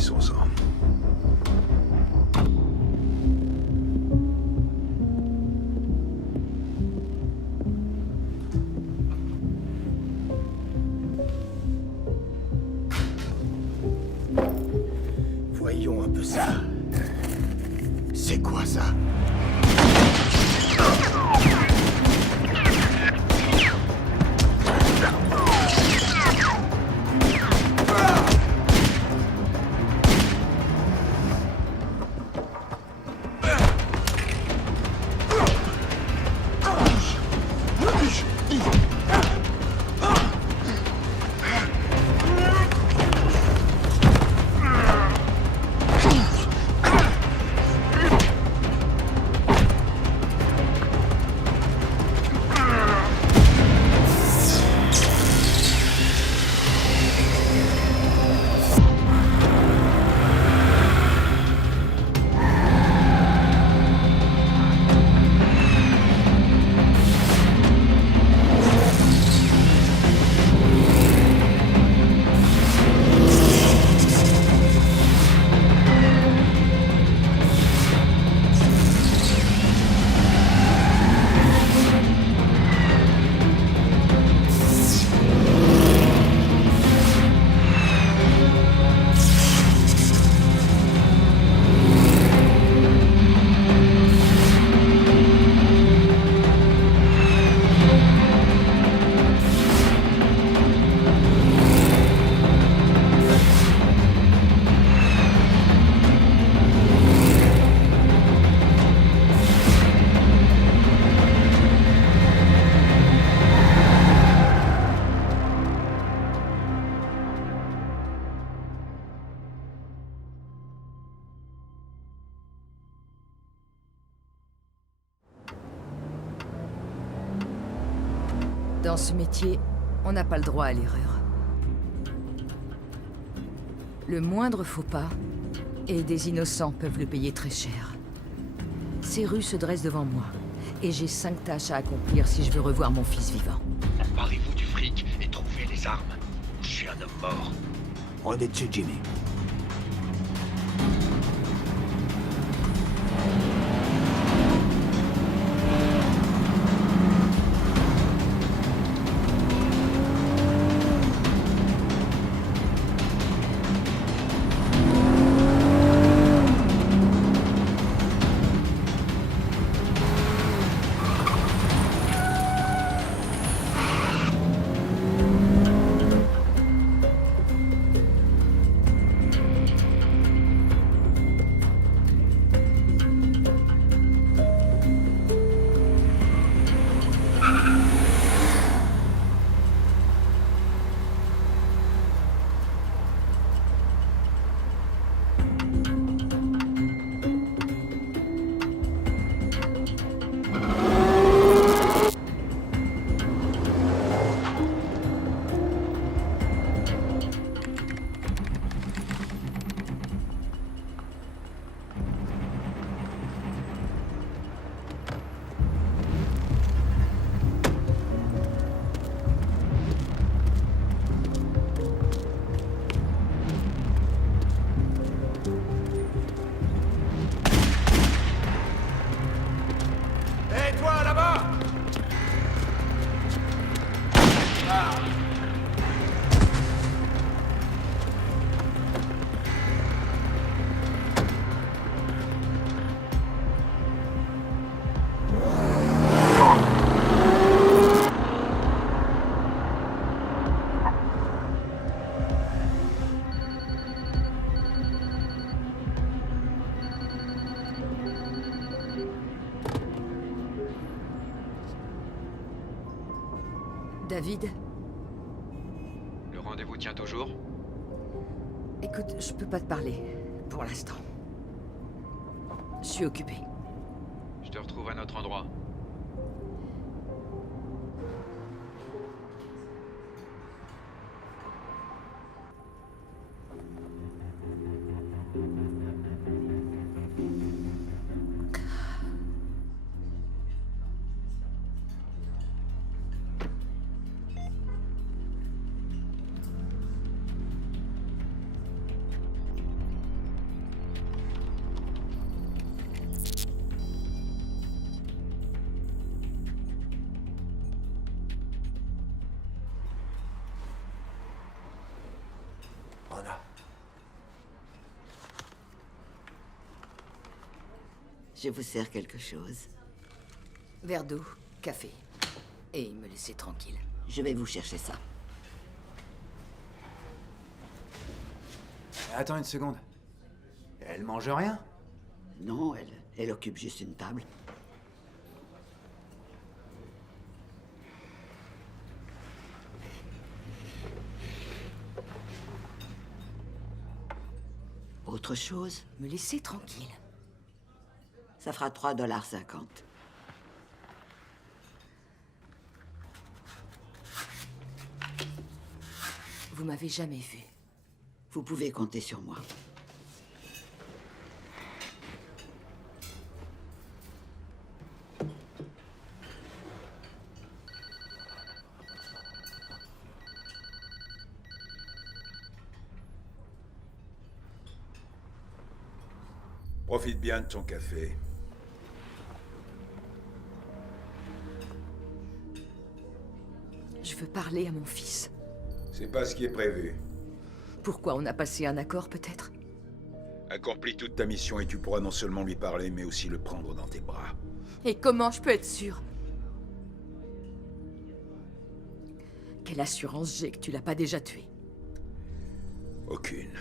Finissons-en. Voyons un peu ça. C'est quoi ça? Dans ce métier, on n'a pas le droit à l'erreur. Le moindre faux pas, et des innocents peuvent le payer très cher. Ces rues se dressent devant moi, et j'ai 5 tâches à accomplir si je veux revoir mon fils vivant. Emparez-vous du fric et trouvez les armes. Je suis un homme mort. On est dessus, Jimmy. David? Le rendez-vous tient toujours? Écoute, je peux pas te parler, pour l'instant. Je suis occupé. Je te retrouve à notre endroit. Anna. Je vous sers quelque chose. Verre d'eau, café. Et me laisser tranquille. Je vais vous chercher ça. Attends une seconde. Elle mange rien? Non, elle occupe juste une table. Autre chose? Me laisser tranquille. Ça fera 3,50 $. Vous m'avez jamais vu. Vous pouvez compter sur moi. Profite bien de ton café. Je veux parler à mon fils. C'est pas ce qui est prévu. Pourquoi on a passé un accord, peut-être? Accomplis toute ta mission et tu pourras non seulement lui parler, mais aussi le prendre dans tes bras. Et comment je peux être sûre? Quelle assurance j'ai que tu l'as pas déjà tué? Aucune.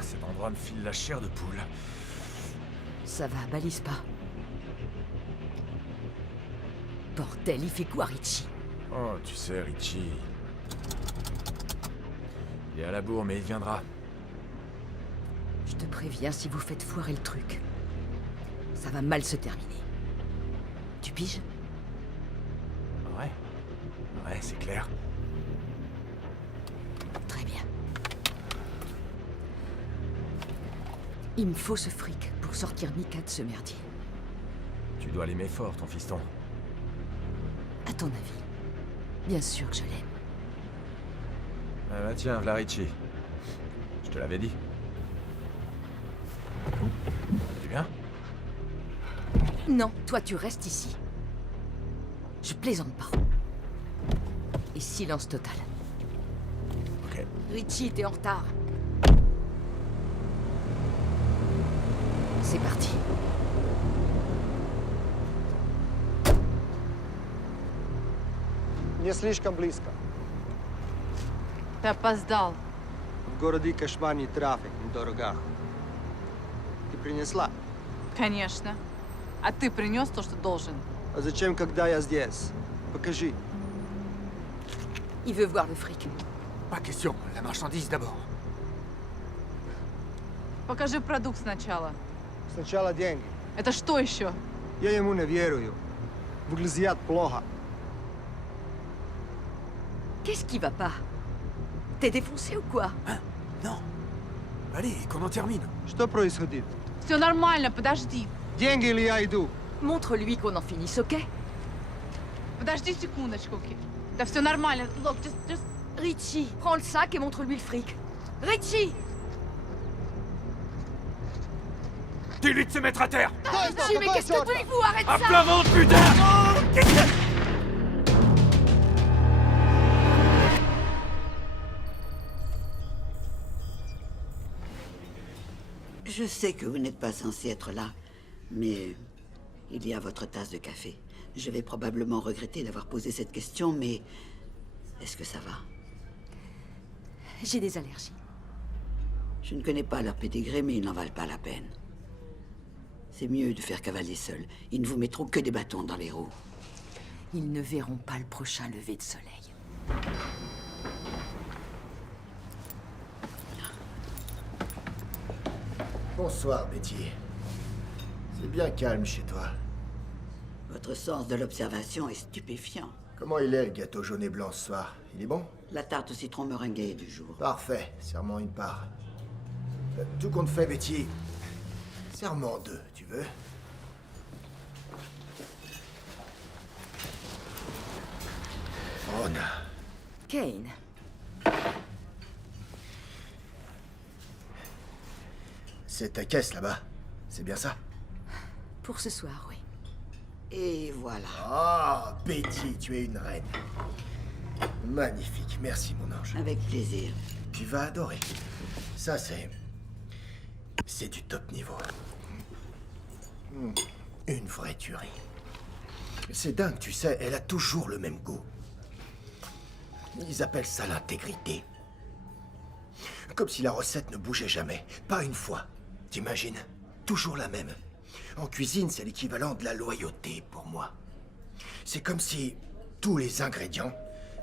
Cet endroit me file la chair de poule. Ça va, balise pas. Bordel, il fait quoi, Richie? Oh, tu sais, Richie... Il est à la bourre, mais il viendra. Je te préviens, si vous faites foirer le truc, ça va mal se terminer. Tu piges? Ouais. Ouais, c'est clair. Très bien. Il me faut ce fric pour sortir Mika de ce merdier. Tu dois l'aimer fort, ton fiston. À ton avis? Bien sûr que je l'aime. Ah bah tiens, v'là Richie. Je te l'avais dit. Tu viens? Non, toi tu restes ici. Je plaisante pas. Et silence total. Ok. Richie, t'es en retard. C'est parti. Не слишком близко. Ты опоздал. В городе кошмарный трафик на дорогах. Ты принесла? Конечно. А ты принес то, что должен. А зачем, когда я здесь? Покажи. Il veut voir le fric. Pas question, la marchandise d'abord. Покажи продукт сначала. Сначала деньги. Это что еще? Я ему не верую. Выглядит плохо. Qu'est-ce qui va pas? T'es défoncé ou quoi? Hein? Non. Allez, qu'on en termine. Что происходит? Все нормально, подожди. Деньги или я иду? Montre-lui qu'on en finisse, ok? Подожди секундочку, Ки. Да все нормально. Look, just... Richie, prends le sac et montre-lui le fric. Richie! Dis-lui de se mettre à terre! Richie, mais qu'est-ce que tu fous? Arrête À ça! plat ventre, putain! Je sais que vous n'êtes pas censé être là, mais il y a votre tasse de café. Je vais probablement regretter d'avoir posé cette question, mais est-ce que ça va? J'ai des allergies. Je ne connais pas leur pédigré, mais ils n'en valent pas la peine. C'est mieux de faire cavaler seul. Ils ne vous mettront que des bâtons dans les roues. Ils ne verront pas le prochain lever de soleil. Bonsoir, Betty. C'est bien calme chez toi. Votre sens de l'observation est stupéfiant. Comment il est, le gâteau jaune et blanc, ce soir? Il est bon? La tarte au citron meringuée du jour. Parfait. Serment une part. Tout compte fait, Betty. Serment 2, tu veux? Rona. Kane, C'est ta caisse, là-bas. C'est bien ça? pour ce soir, oui. Et voilà. Ah, Betty, tu es une reine. Magnifique. Merci, mon ange. Avec plaisir. Tu vas adorer. Ça, c'est... C'est du top niveau. Une vraie tuerie. C'est dingue, tu sais, elle a toujours le même goût. Ils appellent ça l'intégrité. Comme si la recette ne bougeait jamais. Pas une fois. T'imagines? Toujours la même. En cuisine, c'est l'équivalent de la loyauté pour moi. C'est comme si tous les ingrédients,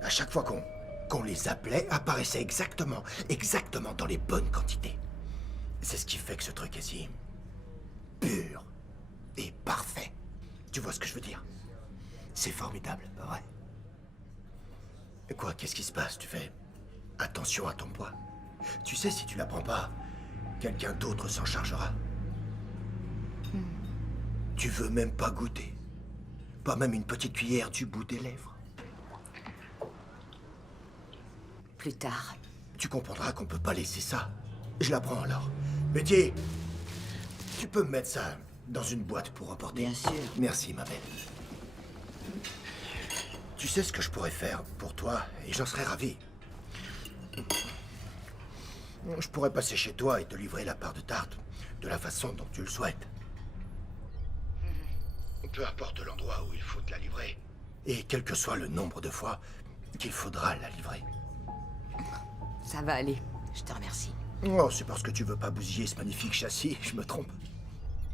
à chaque fois qu'on les appelait, apparaissaient exactement dans les bonnes quantités. C'est ce qui fait que ce truc est si pur et parfait. Tu vois ce que je veux dire? C'est formidable, pas vrai? Et quoi, qu'est-ce qui se passe? Tu fais attention à ton poids. Tu sais, si tu la prends pas, quelqu'un d'autre s'en chargera. Tu veux même pas goûter. Pas même une petite cuillère du bout des lèvres. Plus tard. Tu comprendras qu'on peut pas laisser ça. Je la prends alors. Betty, tu peux me mettre ça dans une boîte pour emporter? Bien sûr. Merci, ma belle. Tu sais ce que je pourrais faire pour toi, et j'en serais ravi. Je pourrais passer chez toi et te livrer la part de tarte de la façon dont tu le souhaites. Peu importe l'endroit où il faut te la livrer. Et quel que soit le nombre de fois qu'il faudra la livrer. Ça va aller. Je te remercie. Oh, c'est parce que tu veux pas bousiller ce magnifique châssis, je me trompe.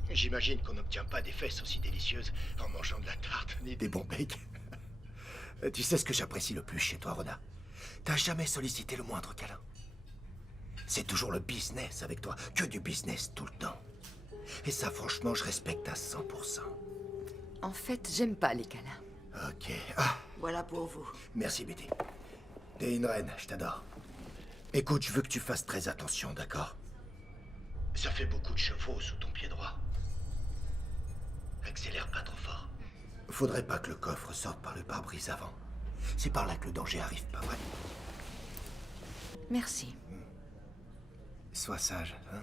J'imagine qu'on n'obtient pas des fesses aussi délicieuses en mangeant de la tarte, ni des bons becs. Tu sais ce que j'apprécie le plus chez toi, Rona? T'as jamais sollicité le moindre câlin. C'est toujours le business avec toi, que du business tout le temps. Et ça, franchement, je respecte à 100%. En fait, j'aime pas les câlins. Ok. Ah, Voilà pour vous. merci, Betty. T'es une reine, je t'adore. Écoute, je veux que tu fasses très attention, d'accord? Ça fait beaucoup de chevaux sous ton pied droit. Accélère pas trop fort. Faudrait pas que le coffre sorte par le pare-brise avant. C'est par là que le danger arrive, pas vrai? Merci. Sois sage, hein?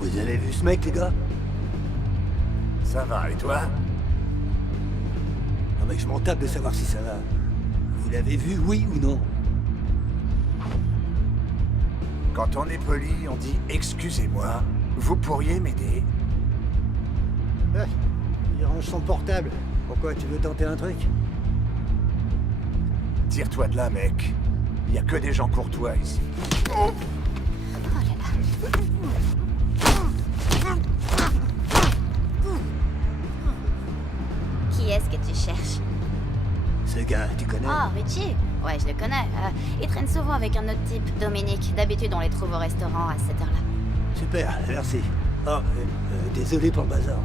Vous avez vu ce mec, les gars? Ça va, et toi? Non, mec, je m'en tape de savoir si ça va. Vous l'avez vu, oui ou non? Quand on est poli, on dit « Excusez-moi, vous pourriez m'aider ?» Il range son portable. Pourquoi, tu veux tenter un truc? Tire-toi de là, mec. Il y a que des gens courtois ici. Qui est-ce que tu cherches? Ce gars, tu connais? Oh, Richie? Ouais, je le connais. Il traîne souvent avec un autre type, Dominique. D'habitude, on les trouve au restaurant à cette heure-là. Super, merci. Oh, désolé pour le bazar.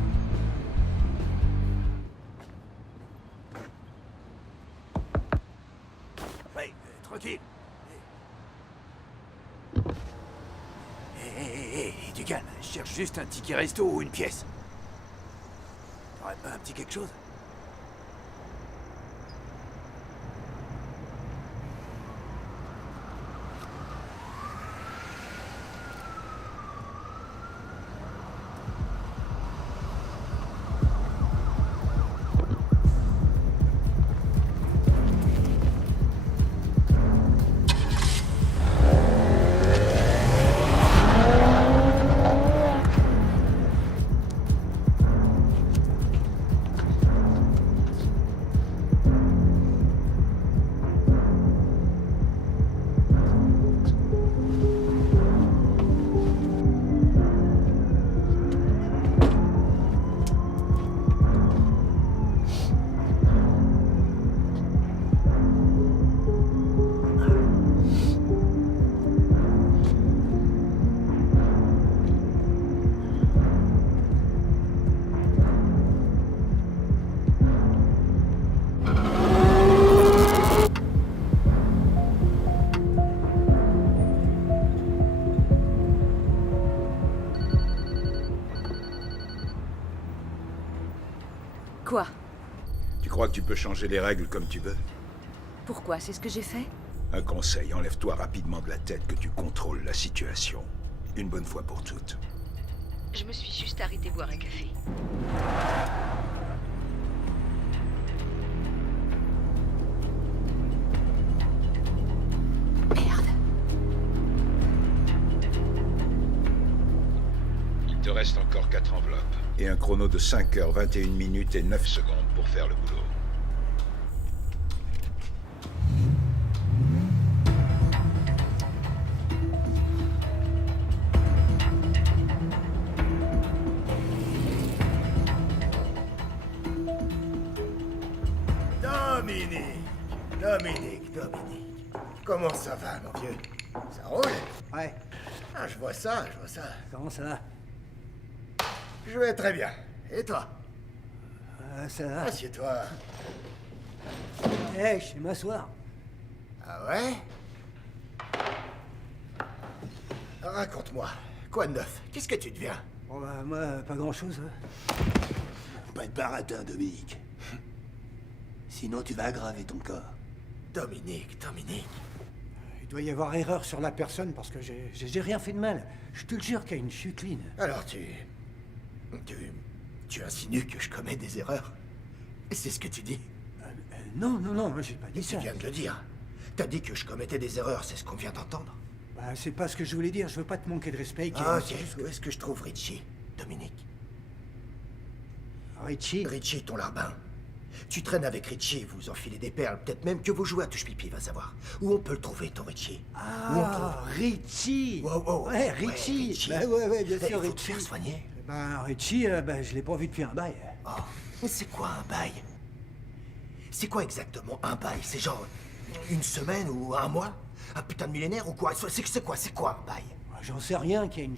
Hey, tranquille. Hé, du calme. Je cherche juste un ticket resto ou une pièce. T'aurais pas un petit quelque chose? crois que tu peux changer les règles comme tu veux? Pourquoi? C'est ce que j'ai fait? Un conseil, enlève-toi rapidement de la tête que tu contrôles la situation. Une bonne fois pour toutes. Je me suis juste arrêté boire un café. Merde. Il te reste encore 4 enveloppes. Et un chrono de 5 heures, 21 minutes et 9 secondes pour faire le boulot. Dominique. Comment ça va, mon vieux? Ça roule? Ouais, Ah, je vois ça. comment ça va? Je vais très bien. Et toi? Ça va. Assieds-toi. Eh, je sais m'asseoir. Ah ouais? Raconte-moi. Quoi de neuf? Qu'est-ce que tu deviens? Bon, bah, moi, pas grand-chose. Pas de baratin, Dominique. Sinon, tu vas aggraver ton corps. Dominique. Il doit y avoir erreur sur la personne parce que j'ai rien fait de mal. Je te le jure qu'il y a une chuteline. Alors tu insinues que je commets des erreurs? C'est ce que tu dis? Non, j'ai pas dit Tu ça. viens de le dire. T'as dit que je commettais des erreurs, c'est ce qu'on vient d'entendre. Bah, c'est pas ce que je voulais dire. Je veux pas te manquer de respect. Ah, ok. Où est-ce que je trouve Richie, Dominique? Richie. Richie, ton larbin. Tu traînes avec Richie, vous enfilez des perles, peut-être même que vous jouez à touche-pipi, va savoir. Où on peut le trouver, ton Richie? Où on trouve? Richie. Wow. Ouais, Richie. Bah, ouais, bien sûr, Il faut te Richie. faire soigner. Richie, je l'ai pas vu depuis un bail. Oh, mais c'est quoi un bail? C'est quoi exactement un bail? C'est genre une semaine ou un mois? Un putain de millénaire ou quoi? C'est quoi un bail? J'en sais rien, Kane.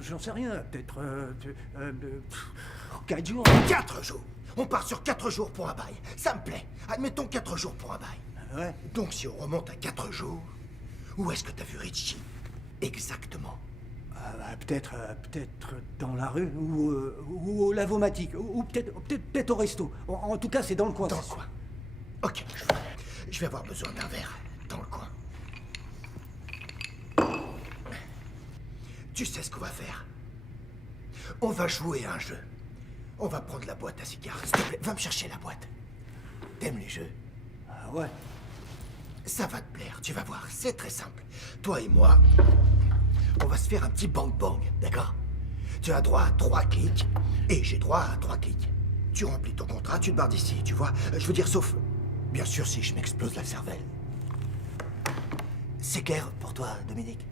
J'en sais rien. Peut-être 4 jours. 4 jours. On part sur 4 jours pour un bail. Ça me plaît. Admettons 4 jours pour un bail. Ouais. Donc si on remonte à 4 jours, où est-ce que t'as vu Richie? Exactement. Peut-être dans la rue ou au lavomatique ou peut-être au resto. En tout cas, c'est dans le coin. Dans le coin. Ok, je vais avoir besoin d'un verre. Dans le coin. Tu sais ce qu'on va faire? On va jouer à un jeu. On va prendre la boîte à cigares. S'il te plaît, va me chercher la boîte. T'aimes les jeux? Ah ouais. Ça va te plaire, tu vas voir. C'est très simple. Toi et moi, on va se faire un petit bang-bang, d'accord? Tu as droit à 3 clics, et j'ai droit à 3 clics. Tu remplis ton contrat, tu te barres d'ici, tu vois? Je veux dire, sauf... Bien sûr, si je m'explose la cervelle. C'est clair pour toi, Dominique?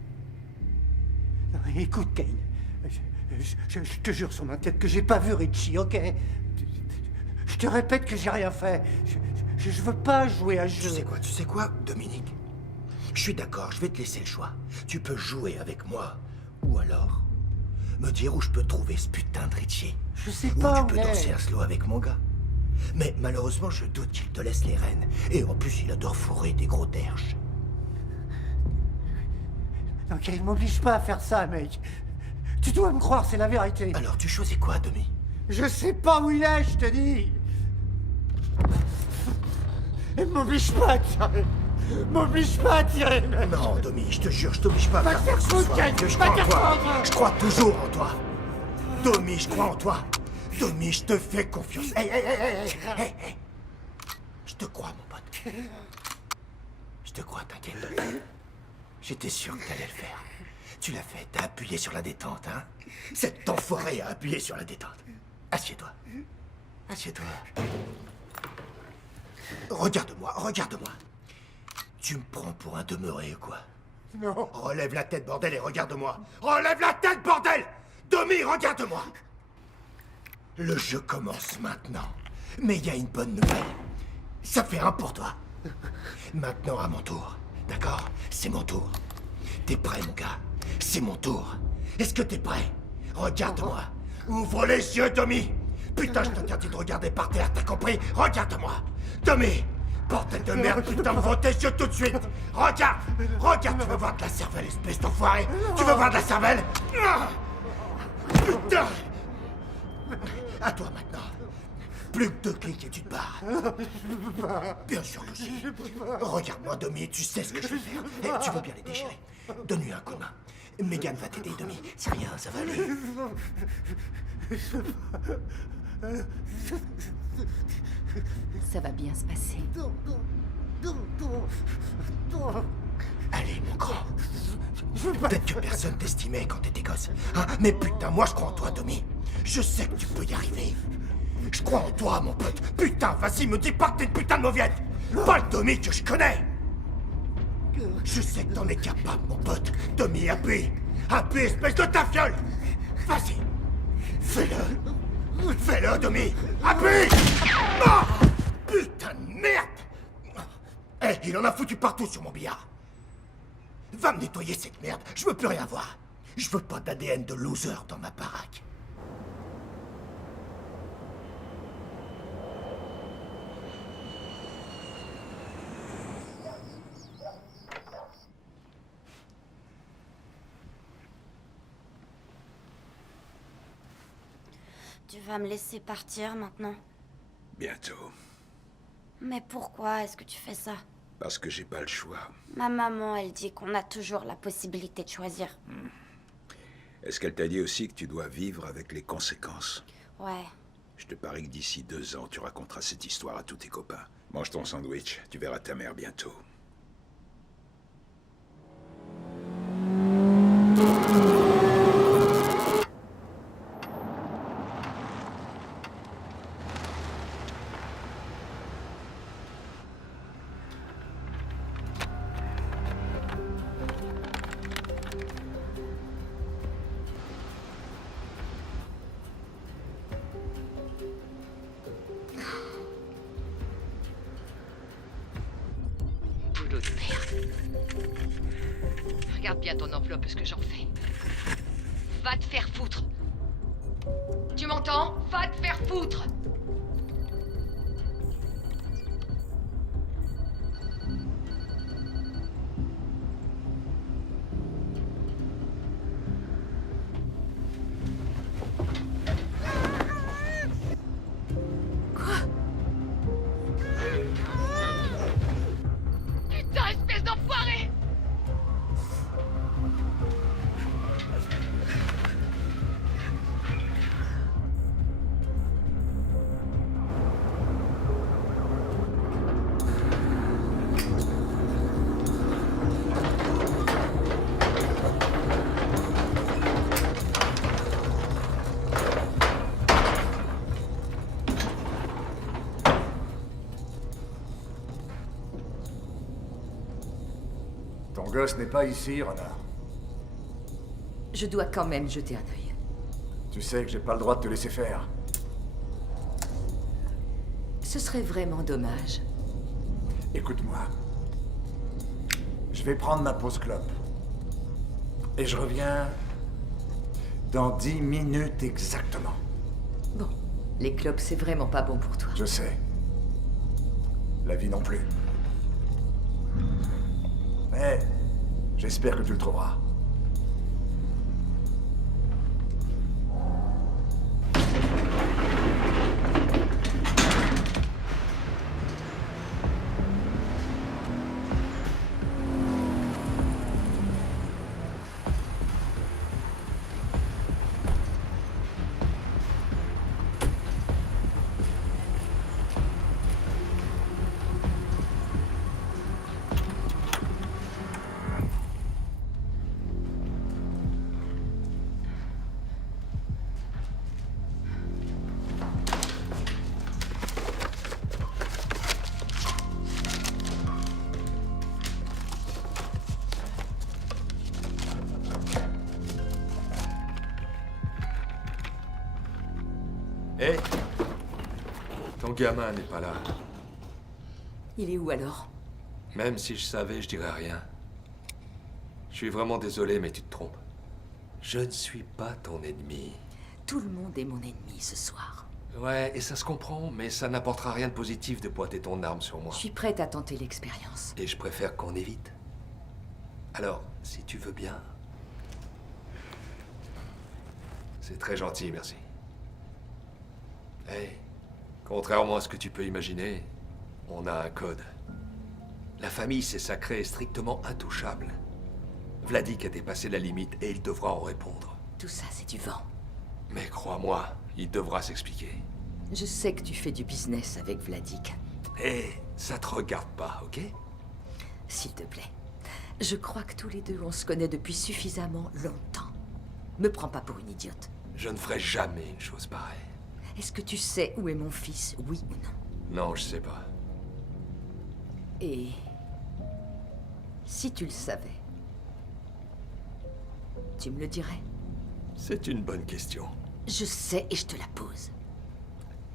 Non, écoute, Kane. Je te jure sur ma tête que j'ai pas vu Richie, ok? Je te répète que j'ai rien fait. Je veux pas jouer à jeu. Tu sais quoi, Dominique? Je suis d'accord, je vais te laisser le choix. Tu peux jouer avec moi, ou alors me dire où je peux trouver ce putain de Richie. Je sais Ou pas, tu peux danser un slow avec mon gars. Mais malheureusement, je doute qu'il te laisse les rênes. Et en plus, il adore fourrer des gros derches. Ok, il m'oblige pas à faire ça, mec. Tu dois me croire, c'est la vérité. Alors, tu choisis quoi, Domi? Je sais pas où il est, je te dis. Et m'oblige pas à tirer. M'oblige pas à tirer, mec. Non, Domi, je te jure, je t'oblige pas à Va faire te faire quoi que ce foutre, soit. Kane. Que je Va crois en te toi. faire foutre. Je crois toujours en toi. Domi, je crois en toi. Domi, je te fais confiance. Hey. Je te crois, mon pote. Je te crois, t'inquiète. J'étais sûr que t'allais le faire. Tu l'as fait, t'as appuyé sur la détente, hein? Cet enfoiré a appuyé sur la détente. Assieds-toi. Assieds-toi. Regarde-moi. Tu me prends pour un demeuré ou quoi? Non. Relève la tête, bordel, et regarde-moi. Relève la tête, bordel! Domi, regarde-moi! Le jeu commence maintenant. Mais il y a une bonne nouvelle. Ça fait 1 pour toi. Maintenant, à mon tour. D'accord? C'est mon tour. T'es prêt, mon gars? C'est mon tour. Est-ce que t'es prêt? Regarde-moi. Ouvre les yeux, Domi. Putain, je t'interdis de regarder par terre, t'as compris? Regarde-moi. Domi! Bordel de merde, putain, ouvre tes yeux tout de suite. Regarde, tu veux voir de la cervelle, espèce d'enfoiré? Tu veux voir de la cervelle? Ah! Putain! À toi maintenant. Plus que 2 clics et tu te barres. Bien sûr que si. Regarde-moi, Domi, tu sais ce que je vais faire. Eh, tu veux bien les déchirer. Donne-lui un coup de main. Megan va t'aider, Domi. C'est rien, ça va aller. Ça va bien se passer. Allez, mon grand. Peut-être que personne t'estimait quand t'étais gosse. Hein, mais putain, moi je crois en toi, Domi. Je sais que tu peux y arriver. Je crois en toi, mon pote. Putain, vas-y, me dis pas que t'es une putain de mauviette. Pas le Domi que je connais. Je sais que t'en es capable, mon pote. Domi, appuie. Appuie, espèce de ta fiole. Vas-y. Fais-le. Fais-le, Domi. Appuie. Ah, putain de merde. Eh, il en a foutu partout sur mon billard. Va me nettoyer cette merde. Je veux plus rien voir. Je veux pas d'ADN de loser dans ma baraque. Tu vas me laisser partir maintenant? Bientôt. Mais pourquoi est-ce que tu fais ça? Parce que j'ai pas le choix. Ma maman, elle dit qu'on a toujours la possibilité de choisir. Est-ce qu'elle t'a dit aussi que tu dois vivre avec les conséquences? Ouais. Je te parie que d'ici 2 ans, tu raconteras cette histoire à tous tes copains. Mange ton sandwich, tu verras ta mère bientôt. Boulot de merde. Regarde bien ton enveloppe, ce que j'en fais. Va te faire foutre. Tu m'entends? Va te faire foutre. Putain, espèce d'enfoiré! Ton gosse n'est pas ici, renard. Je dois quand même jeter un œil. Tu sais que j'ai pas le droit de te laisser faire. Ce serait vraiment dommage. Écoute-moi. Je vais prendre ma pause clope. Et je reviens dans 10 minutes exactement. Bon, les clopes, c'est vraiment pas bon pour toi. Je sais. La vie non plus. Mais j'espère que tu le trouveras. Hé, ton gamin n'est pas là. Il est où alors? Même si je savais, je dirais rien. Je suis vraiment désolé, mais tu te trompes. Je ne suis pas ton ennemi. Tout le monde est mon ennemi ce soir. Ouais, et ça se comprend, mais ça n'apportera rien de positif de pointer ton arme sur moi. Je suis prête à tenter l'expérience. Et je préfère qu'on évite. Alors, si tu veux bien... C'est très gentil, merci. Hey, Contrairement à ce que tu peux imaginer, on a un code. La famille s'est sacrée et strictement intouchable. Vladik a dépassé la limite et il devra en répondre. Tout ça, c'est du vent. Mais crois-moi, il devra s'expliquer. Je sais que tu fais du business avec Vladik. Hé, ça te regarde pas, ok? S'il te plaît. Je crois que tous les deux, on se connaît depuis suffisamment longtemps. Me prends pas pour une idiote. Je ne ferai jamais une chose pareille. Est-ce que tu sais où est mon fils, oui ou non? Non, je sais pas. Et... si tu le savais, tu me le dirais? C'est une bonne question. Je sais et je te la pose.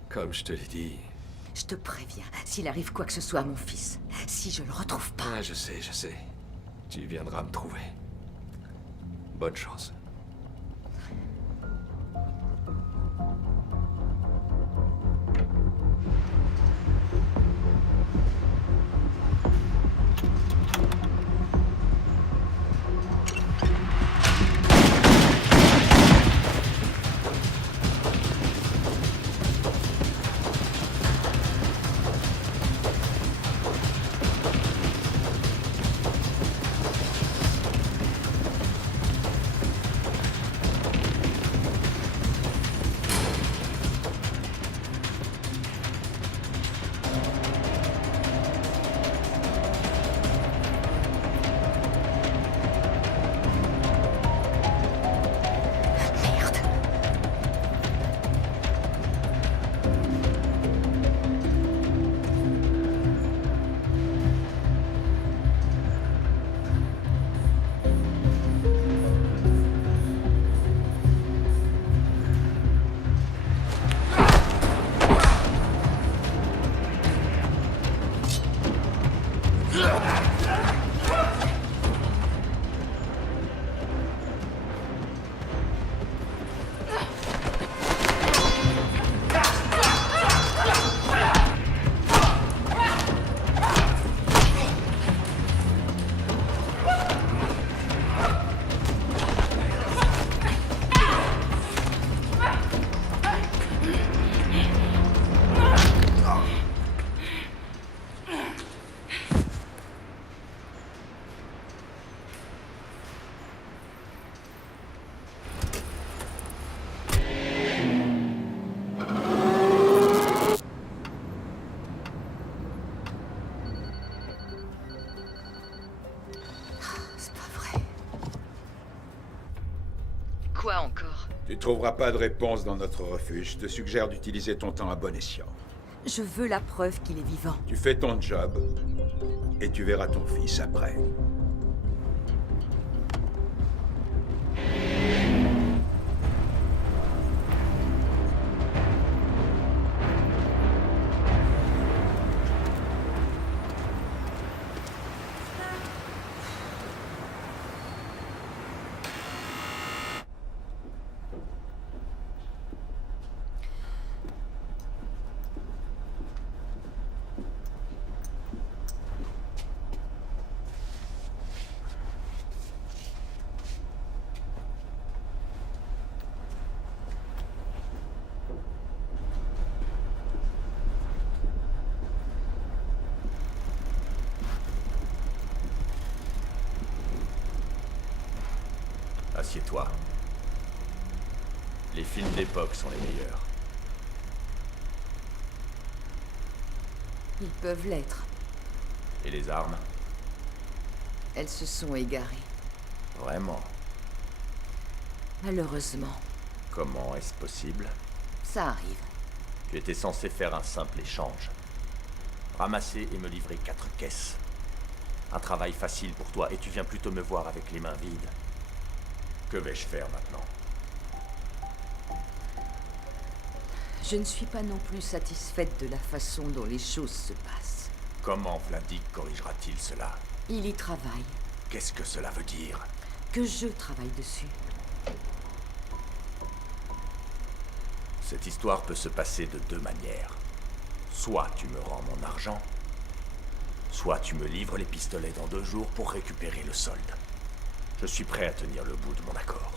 Comme je te l'ai dit... Je te préviens, s'il arrive quoi que ce soit à mon fils, si je le retrouve pas... Ah, je sais. Tu viendras me trouver. Bonne chance. Quoi encore? Tu trouveras pas de réponse dans notre refuge. Je te suggère d'utiliser ton temps à bon escient. Je veux la preuve qu'il est vivant. Tu fais ton job, et tu verras ton fils après. Assieds-toi. Les films d'époque sont les meilleurs. Ils peuvent l'être. Et les armes? Elles se sont égarées. Vraiment? Malheureusement. Comment est-ce possible? Ça arrive. Tu étais censé faire un simple échange. Ramasser et me livrer 4 caisses. Un travail facile pour toi et tu viens plutôt me voir avec les mains vides. Que vais-je faire maintenant? Je ne suis pas non plus satisfaite de la façon dont les choses se passent. Comment Vladik corrigera-t-il cela? Il y travaille. Qu'est-ce que cela veut dire? Que je travaille dessus. Cette histoire peut se passer de 2 manières. Soit tu me rends mon argent, soit tu me livres les pistolets dans 2 jours pour récupérer le solde. Je suis prêt à tenir le bout de mon accord.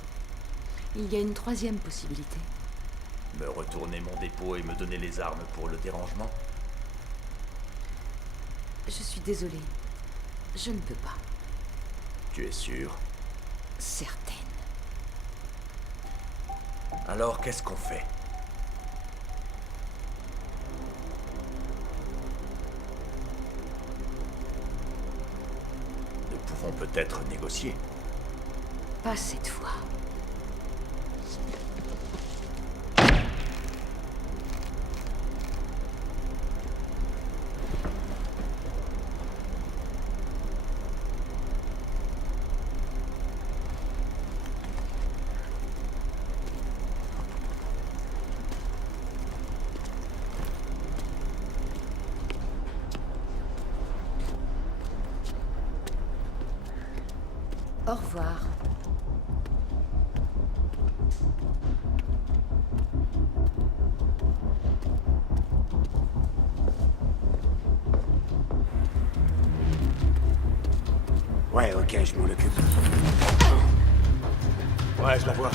Il y a une 3e possibilité. Me retourner mon dépôt et me donner les armes pour le dérangement? Je suis désolée. Je ne peux pas. Tu es sûr? Certaine. Alors qu'est-ce qu'on fait? Nous pouvons peut-être négocier. Pas cette fois. Au revoir. Ouais, ok, je m'en occupe. Ouais, je la vois.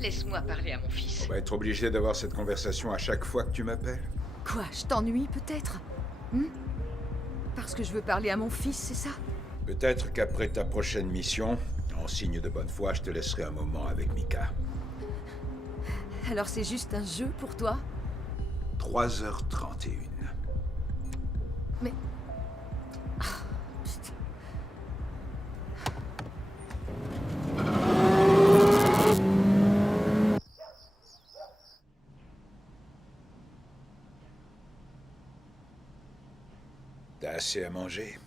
Laisse-moi parler à mon fils. On va être obligé d'avoir cette conversation à chaque fois que tu m'appelles. Quoi, je t'ennuie peut-être? Parce que je veux parler à mon fils, c'est ça? Peut-être qu'après ta prochaine mission, en signe de bonne foi, je te laisserai un moment avec Mika. Alors c'est juste un jeu pour toi? 3h31. Mais... Ah, putain. T'as assez à manger?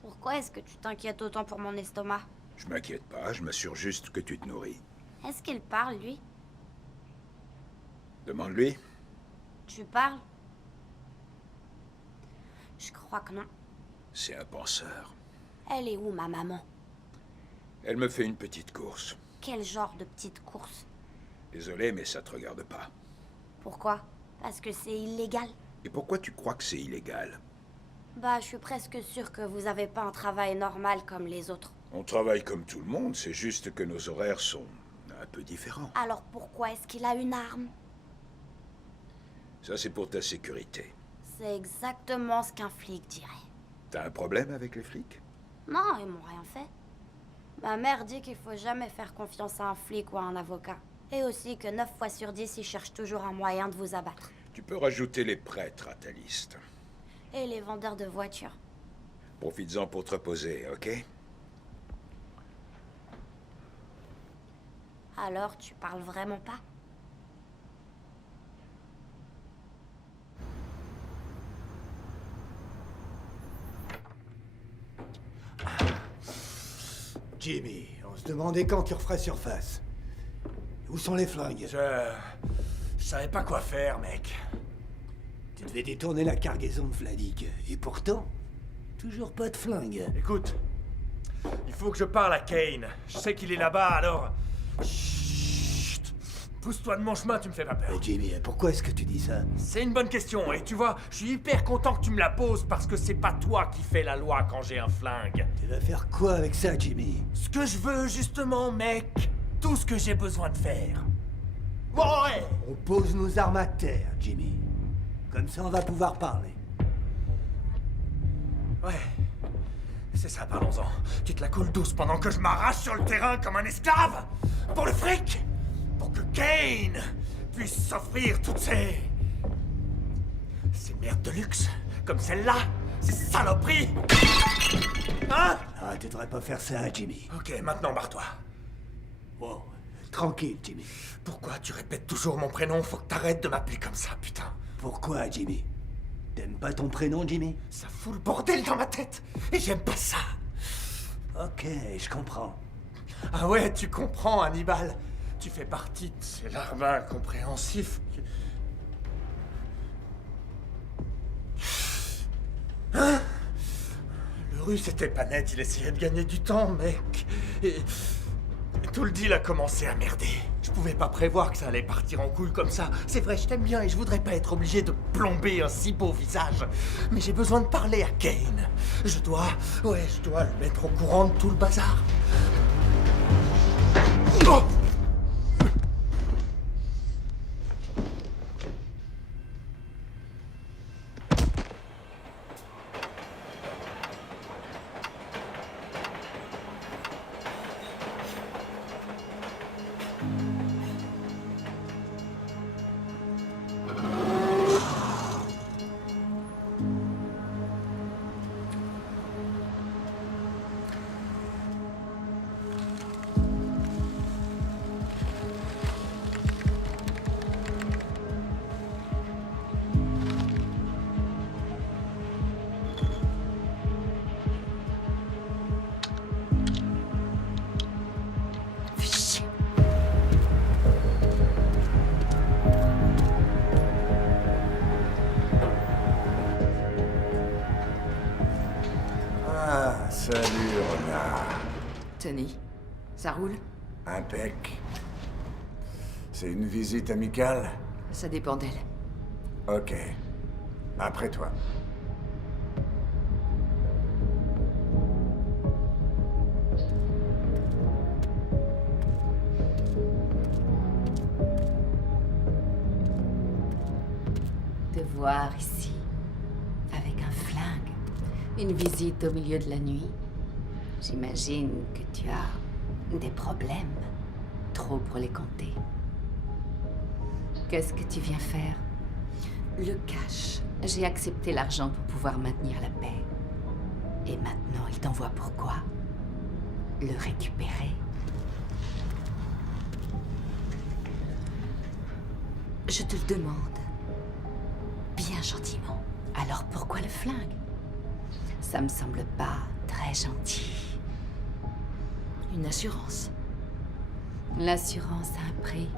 Pourquoi est-ce que tu t'inquiètes autant pour mon estomac? Je m'inquiète pas, je m'assure juste que tu te nourris. Est-ce qu'il parle, lui? Demande-lui. Tu parles? Je crois que non. C'est un penseur. Elle est où, ma maman? Elle me fait une petite course. Quel genre de petite course? Désolé, mais ça te regarde pas. Pourquoi? Parce que c'est illégal. Et pourquoi tu crois que c'est illégal? Bah, je suis presque sûre que vous avez pas un travail normal comme les autres. On travaille comme tout le monde, c'est juste que nos horaires sont un peu différents. Alors pourquoi est-ce qu'il a une arme? Ça, c'est pour ta sécurité. C'est exactement ce qu'un flic dirait. T'as un problème avec les flics? Non, ils m'ont rien fait. Ma mère dit qu'il faut jamais faire confiance à un flic ou à un avocat. Et aussi que 9 fois sur 10, ils cherchent toujours un moyen de vous abattre. Tu peux rajouter les prêtres à ta liste. Et les vendeurs de voitures. Profites-en pour te reposer, ok? Alors, tu parles vraiment pas? Jimmy, on se demandait quand tu referais surface. Où sont les flingues? Je savais pas quoi faire, mec. Tu devais détourner la cargaison de Vladik. Et pourtant, toujours pas de flingue. Écoute, il faut que je parle à Kane. Je sais qu'il est là-bas, alors... Chut. Pousse-toi de mon chemin, tu me fais pas peur. Jimmy, pourquoi est-ce que tu dis ça? C'est une bonne question, et tu vois, je suis hyper content que tu me la poses parce que c'est pas toi qui fais la loi quand j'ai un flingue. Tu vas faire quoi avec ça, Jimmy? Ce que je veux, justement, mec. Tout ce que j'ai besoin de faire. Ouais! On pose nos armes à terre, Jimmy. Comme ça, on va pouvoir parler. Ouais. C'est ça, parlons-en. Tu te la coules douce pendant que je m'arrache sur le terrain comme un esclave? Pour le fric? Pour que Kane puisse s'offrir toutes ces Ces merdes de luxe, comme celle-là, ces saloperies. Hein? Ah, tu devrais pas faire ça, Jimmy. Ok, maintenant barre-toi. Bon, tranquille, Jimmy. Pourquoi tu répètes toujours mon prénom? Faut que t'arrêtes de m'appeler comme ça, putain. Pourquoi, Jimmy? T'aimes pas ton prénom, Jimmy? Ça fout le bordel dans ma tête, et j'aime pas ça. Ok, je comprends. Ah ouais, tu comprends, Hannibal. Tu fais partie de ces larbins incompréhensifs. Hein? Le russe était pas net, il essayait de gagner du temps, mec. Et tout le deal a commencé à merder. Je pouvais pas prévoir que ça allait partir en couille comme ça. C'est vrai, je t'aime bien et je voudrais pas être obligé de plomber un si beau visage. Mais j'ai besoin de parler à Kane. Je dois le mettre au courant de tout le bazar. Oh! Salut, renard. Tony, ça roule? Impec. C'est une visite amicale? Ça dépend d'elle. Ok. Après toi. Te voir ici, avec un flingue, une visite au milieu de la nuit. J'imagine que tu as des problèmes, trop pour les compter. Qu'est-ce que tu viens faire? Le cash. J'ai accepté l'argent pour pouvoir maintenir la paix. Et maintenant, il t'envoie pourquoi? Le récupérer. Je te le demande. Bien gentiment. Alors pourquoi le flingue? Ça me semble pas très gentil. Une assurance. L'assurance a un prix.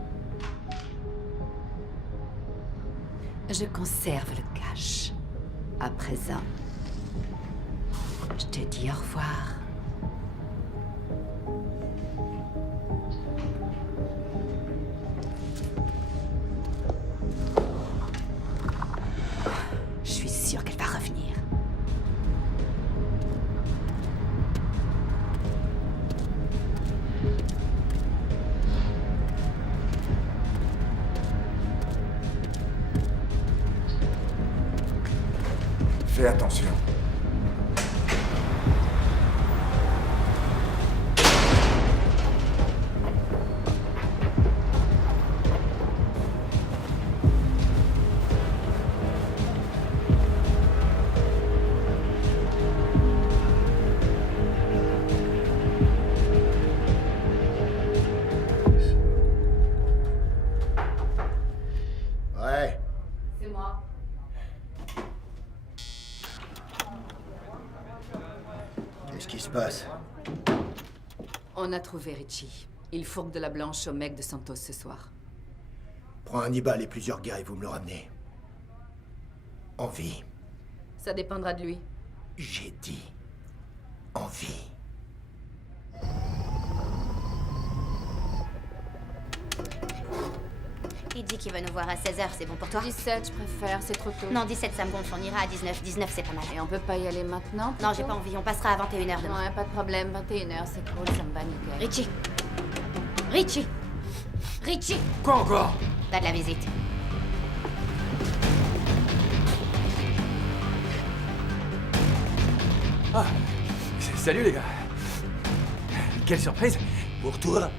Je conserve le cash. À présent, je te dis au revoir. Je suis sûre qu'elle va revenir. Fais attention. Ouais. C'est moi. Qu'est-ce qui se passe? On a trouvé Richie. Il fourgue de la blanche au mec de Santos ce soir. Prends Hannibal et plusieurs gars et vous me le ramenez. En vie. Ça dépendra de lui. J'ai dit. En vie. Il dit qu'il va nous voir à 16h, c'est bon pour toi? 17, je préfère, c'est trop tôt. Non, 17, ça me gonfle, on ira à 19. 19, c'est pas mal. Et on peut pas y aller maintenant? Non, j'ai pas envie, on passera à 21h demain. Ouais, pas de problème, 21h, c'est cool, ça me va nickel. Richie! Richie! Richie! Quoi encore? T'as de la visite. Ah, salut les gars. Quelle surprise. Pour toi?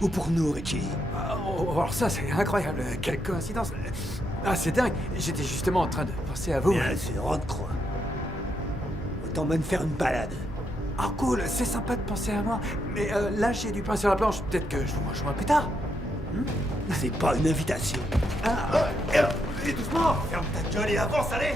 Ou pour nous, Richie? Oh, alors ça, c'est incroyable. Quelle coïncidence. Ah, c'est dingue. J'étais justement en train de penser à vous. Bien sûr, on te croit. Autant même faire une balade. Ah, cool. C'est sympa de penser à moi. Mais là, j'ai du pain sur la planche. Peut-être que je vous rejoins plus tard. C'est pas une invitation. Et doucement. Ferme ta gueule et avance, allez.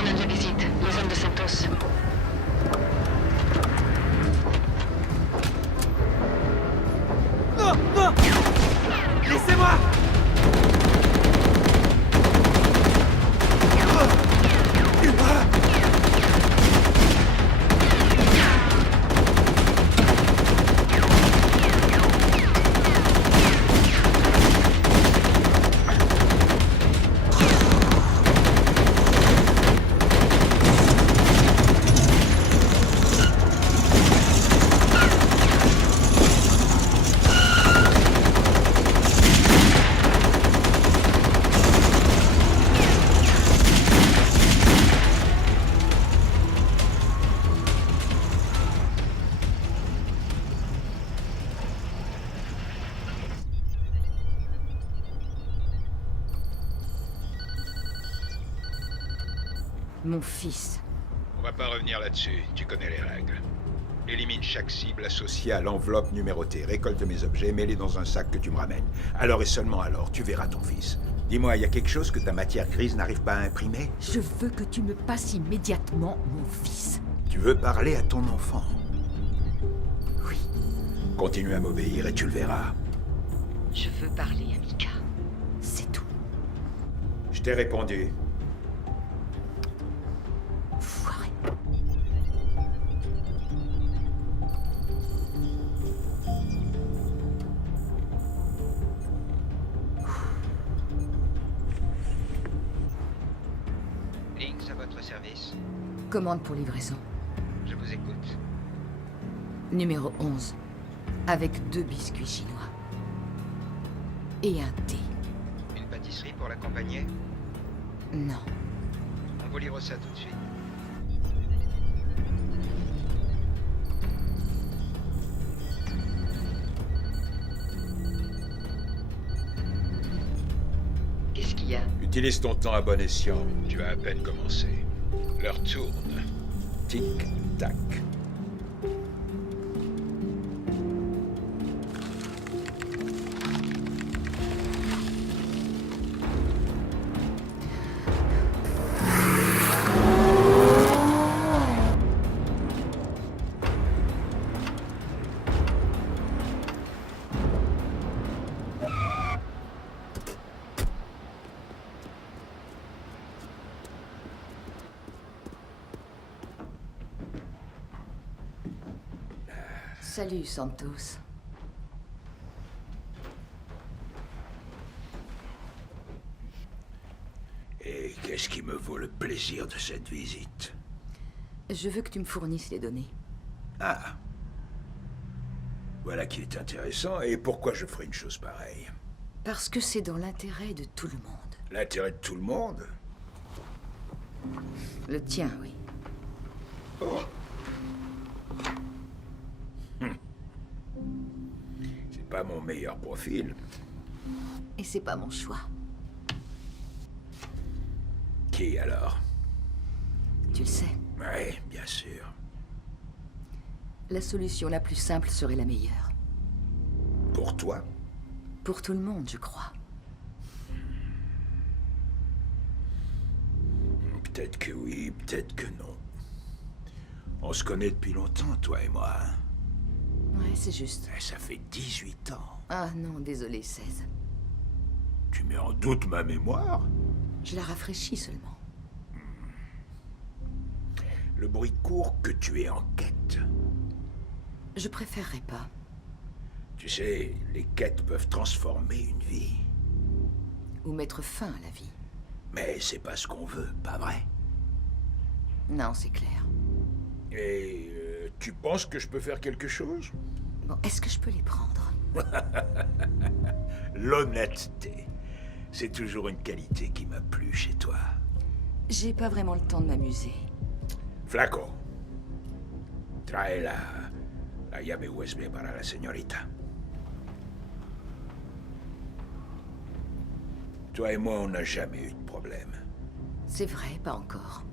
On a de la visite, les hommes de Santos. Non, non. Laissez-moi. Mon fils. On va pas revenir là-dessus, tu connais les règles. Élimine chaque cible associée à l'enveloppe numérotée, récolte mes objets, mets-les dans un sac que tu me ramènes. Alors et seulement alors, tu verras ton fils. Dis-moi, il y a quelque chose que ta matière grise n'arrive pas à imprimer? Je veux que tu me passes immédiatement mon fils. Tu veux parler à ton enfant? Oui. Continue à m'obéir et tu le verras. Je veux parler à Mika. C'est tout. Je t'ai répondu. Foiré. Lynx à votre service. Commande pour livraison. Je vous écoute. Numéro 11. Avec 2 biscuits chinois. Et un thé. Une pâtisserie pour l'accompagner? Non. On vous livre ça tout de suite. Qu'est-ce qu'il y a? Utilise ton temps à bon escient. Tu as à peine commencé. L'heure tourne. Tic-tac. Salut, Santos. Et qu'est-ce qui me vaut le plaisir de cette visite? Je veux que tu me fournisses les données. Ah. Voilà qui est intéressant. Et pourquoi je ferais une chose pareille? Parce que c'est dans l'intérêt de tout le monde. L'intérêt de tout le monde? Le tien, oui. Oh. C'est pas mon meilleur profil. Et c'est pas mon choix. Qui alors? Tu le sais. Oui, bien sûr. La solution la plus simple serait la meilleure. Pour toi? Pour tout le monde, je crois. Peut-être que oui, peut-être que non. On se connaît depuis longtemps, toi et moi. Hein? Ouais, c'est juste. Ça fait 18 ans. Ah non, désolé, 16. Tu mets en doute ma mémoire? Je la rafraîchis seulement. Le bruit court que tu es en quête. Je préférerais pas. Tu sais, les quêtes peuvent transformer une vie. Ou mettre fin à la vie. Mais c'est pas ce qu'on veut, pas vrai? Non, c'est clair. Et Tu penses que je peux faire quelque chose? Bon, est-ce que je peux les prendre? L'honnêteté. C'est toujours une qualité qui m'a plu chez toi. J'ai pas vraiment le temps de m'amuser. Flaco. Trae la llave USB para la señorita. Toi et moi, on n'a jamais eu de problème. C'est vrai, pas encore.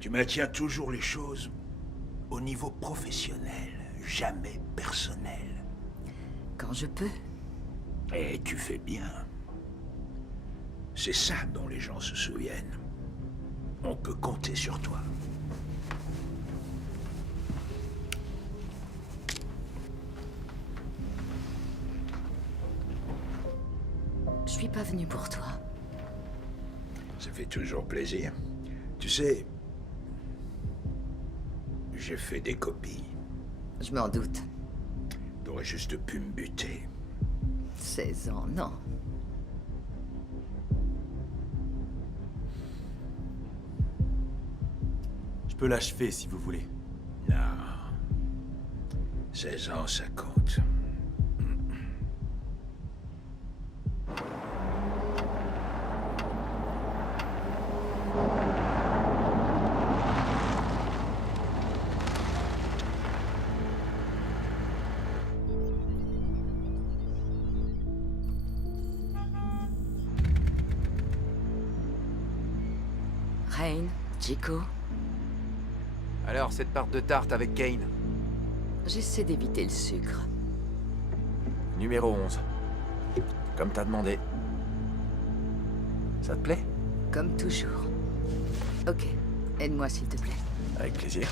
Tu maintiens toujours les choses au niveau professionnel, jamais personnel. Quand je peux. Et tu fais bien. C'est ça dont les gens se souviennent. On peut compter sur toi. Je suis pas venu pour toi. Ça fait toujours plaisir. Tu sais, j'ai fait des copies. Je m'en doute. T'aurais juste pu me buter. 16 ans, non. Je peux l'achever si vous voulez. Non. 16 ans, ça compte. Rain, Chico. Alors, cette part de tarte avec Kane? J'essaie d'éviter le sucre. Numéro 11. Comme t'as demandé. Ça te plaît? Comme toujours. Ok, aide-moi s'il te plaît. Avec plaisir.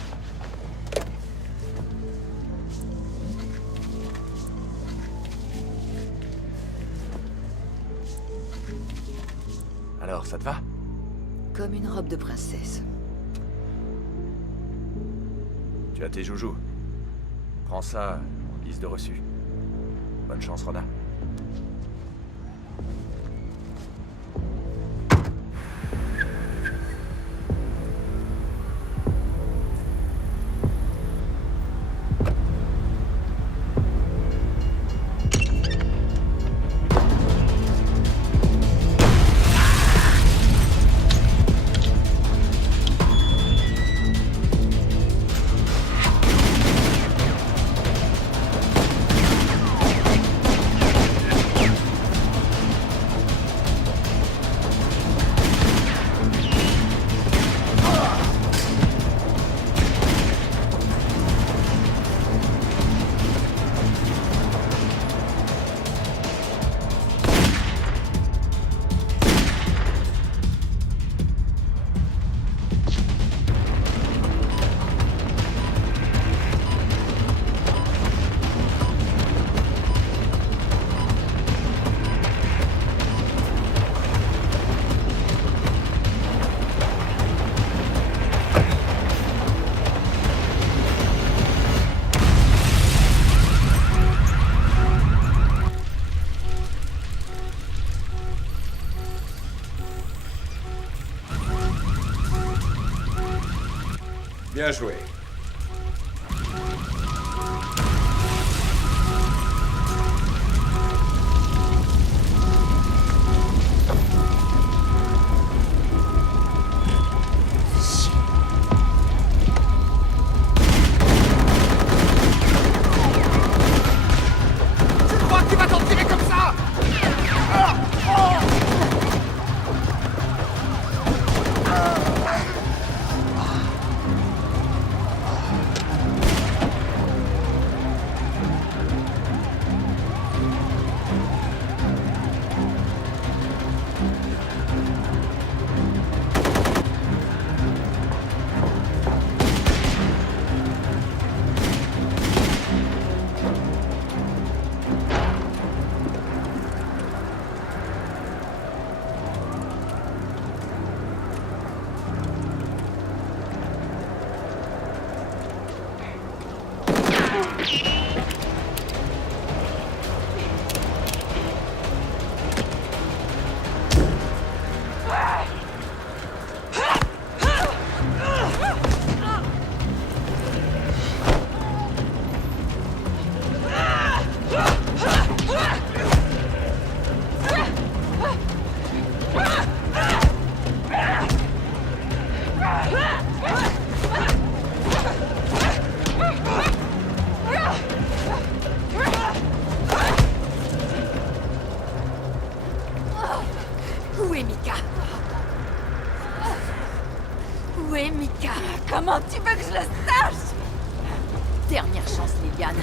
Alors, ça te va? Comme une robe de princesse. Tu as tes joujoux. Prends ça en guise de reçu. Bonne chance, Rona. Bien joué. Tu crois que tu vas t'en tirer comme ça? dernière chance, Liliane.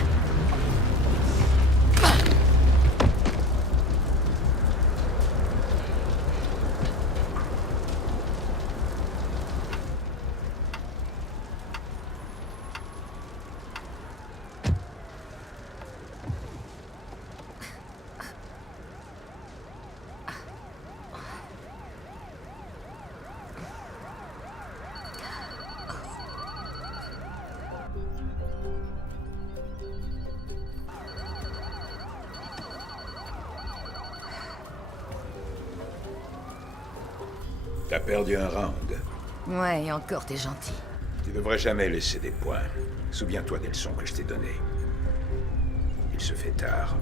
T'as perdu un round. Ouais, et encore, t'es gentil. Tu devrais jamais laisser des points. Souviens-toi des leçons que je t'ai données. Il se fait tard.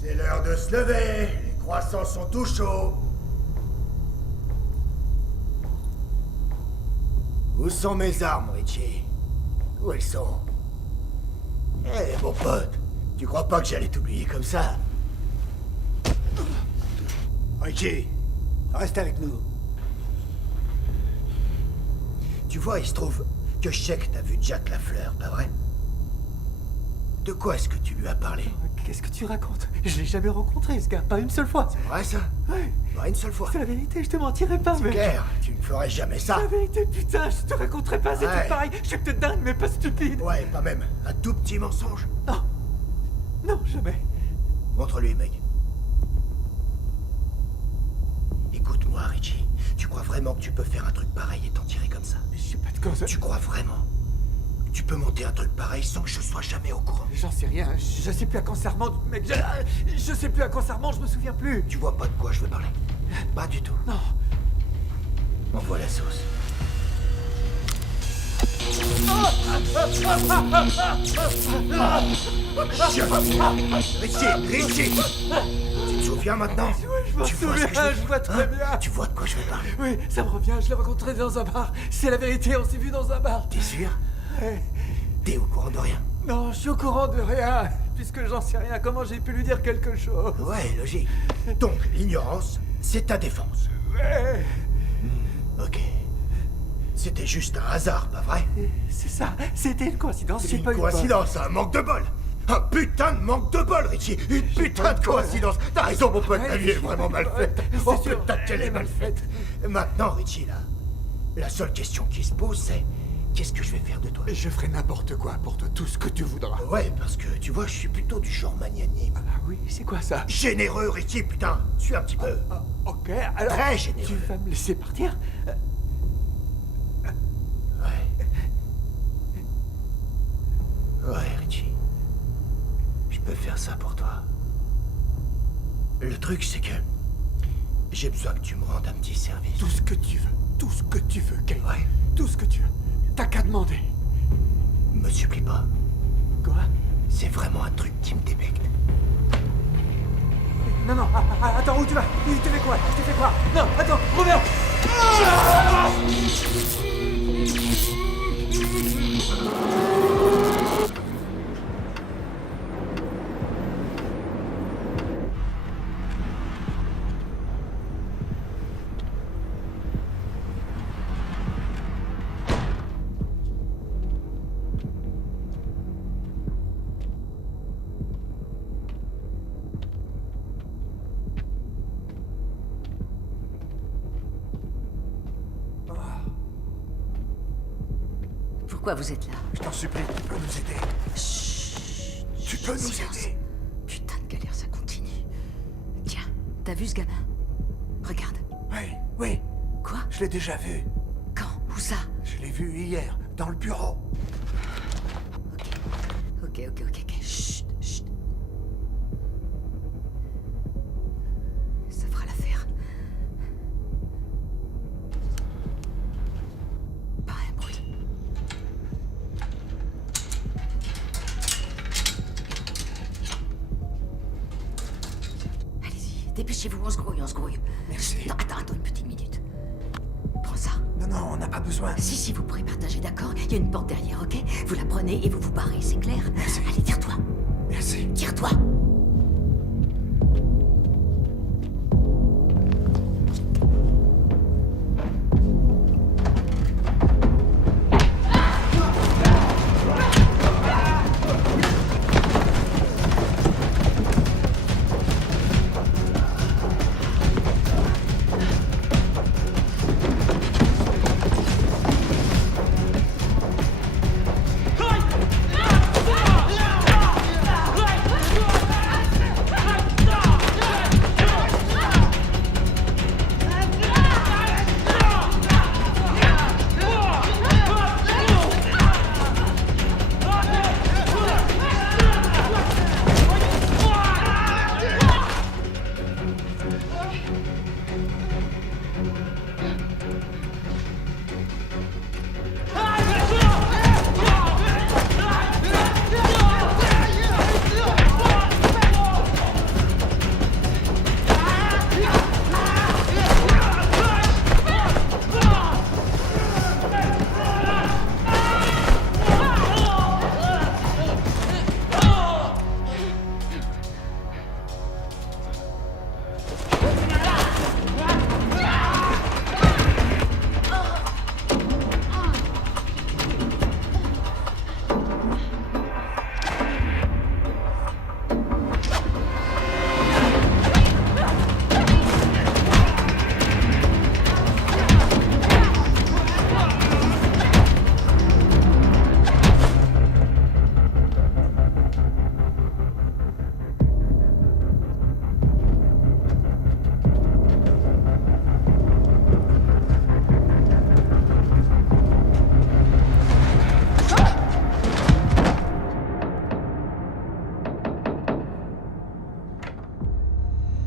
C'est l'heure de se lever. Les croissants sont tout chauds. Où sont mes armes, Richie? Où elles sont? Eh, mon pote, tu crois pas que j'allais t'oublier comme ça? Richie, reste avec nous. Tu vois, il se trouve que Sheik n'a vu Jack Lafleur, pas vrai? De quoi est-ce que tu lui as parlé? Qu'est-ce que tu racontes? Je l'ai jamais rencontré, ce gars, pas une seule fois. C'est vrai, ça? Ouais. Pas une seule fois. C'est la vérité, je te mentirais pas, C'est mec. clair, tu ne ferais jamais ça. La vérité, putain, je te raconterai pas, c'est Ouais. tout pareil. Je suis peut-être dingue, mais pas stupide. Ouais, pas même. Un tout petit mensonge. Non. Non, jamais. Montre-lui, mec. Écoute-moi, Richie. Tu crois vraiment que tu peux faire un truc pareil et t'en tirer comme ça? Je sais pas de quoi ça... Tu crois vraiment que tu peux monter un truc pareil sans que je sois jamais au courant? J'en sais rien, je sais plus à quoi ça remonte, mec. Je sais plus à quoi ça remonte, je me souviens plus. Tu vois pas de quoi je veux parler? Pas du tout. Non. Envoie la sauce. Richie! Tu te souviens maintenant? Oui, je m'en souviens, je vois très bien. Tu vois de quoi je veux parler? Oui, ça me revient, je l'ai rencontré dans un bar. C'est la vérité, on s'est vu dans un bar. T'es sûr? Ouais. T'es au courant de rien? Non, je suis au courant de rien. Puisque j'en sais rien, comment j'ai pu lui dire quelque chose? Ouais, logique. Donc, l'ignorance, c'est ta défense. Ouais. Ok. C'était juste un hasard, pas vrai? C'est ça, c'était une coïncidence, C'est j'ai une pas eu peur. coïncidence, un manque de bol. Un putain de manque de bol, Richie. Une putain de coïncidence. T'as raison, mon pote, la vie est vraiment mal faite. Oh putain, qu'elle est mal faite. Maintenant, Richie, là, la seule question qui se pose, c'est... Qu'est-ce que je vais faire de toi? Je ferai n'importe quoi pour toi, tout ce que tu voudras. Ouais, parce que, tu vois, je suis plutôt du genre magnanime. Ah oui, c'est quoi ça? Généreux, Richie, putain. Suis un petit peu. Ok, alors... Très généreux. Tu vas me laisser partir? Ouais, Richie. Je peux faire ça pour toi. Le truc, c'est que... J'ai besoin que tu me rendes un petit service. Tout ce que tu veux. Tout ce que tu veux, Kane. Ouais. Tout ce que tu veux. T'as qu'à demander. Me supplie pas. Quoi? C'est vraiment un truc qui me débecte. Non, non, attends, où tu vas? Il te fait quoi? Il te fait quoi? Non, attends, reviens! Pourquoi vous êtes là? Je t'en supplie, tu peux nous aider. Chut. Tu peux nous Silence. aider. Putain de galère, ça continue. Tiens, t'as vu ce gamin? Regarde. Oui, oui. Quoi? Je l'ai déjà vu. Quand? Où ça? Je l'ai vu hier, dans le bureau. Ok, ok. Chut, chut. Dépêchez-vous, on se grouille, on se grouille. Merci. Attends une petite minute. Prends ça. Non, on n'a pas besoin. Si, vous pourrez partager, d'accord? Il y a une porte derrière, ok? Vous la prenez et vous vous barrez, c'est clair? Merci. Allez, tire-toi. Merci. Tire-toi.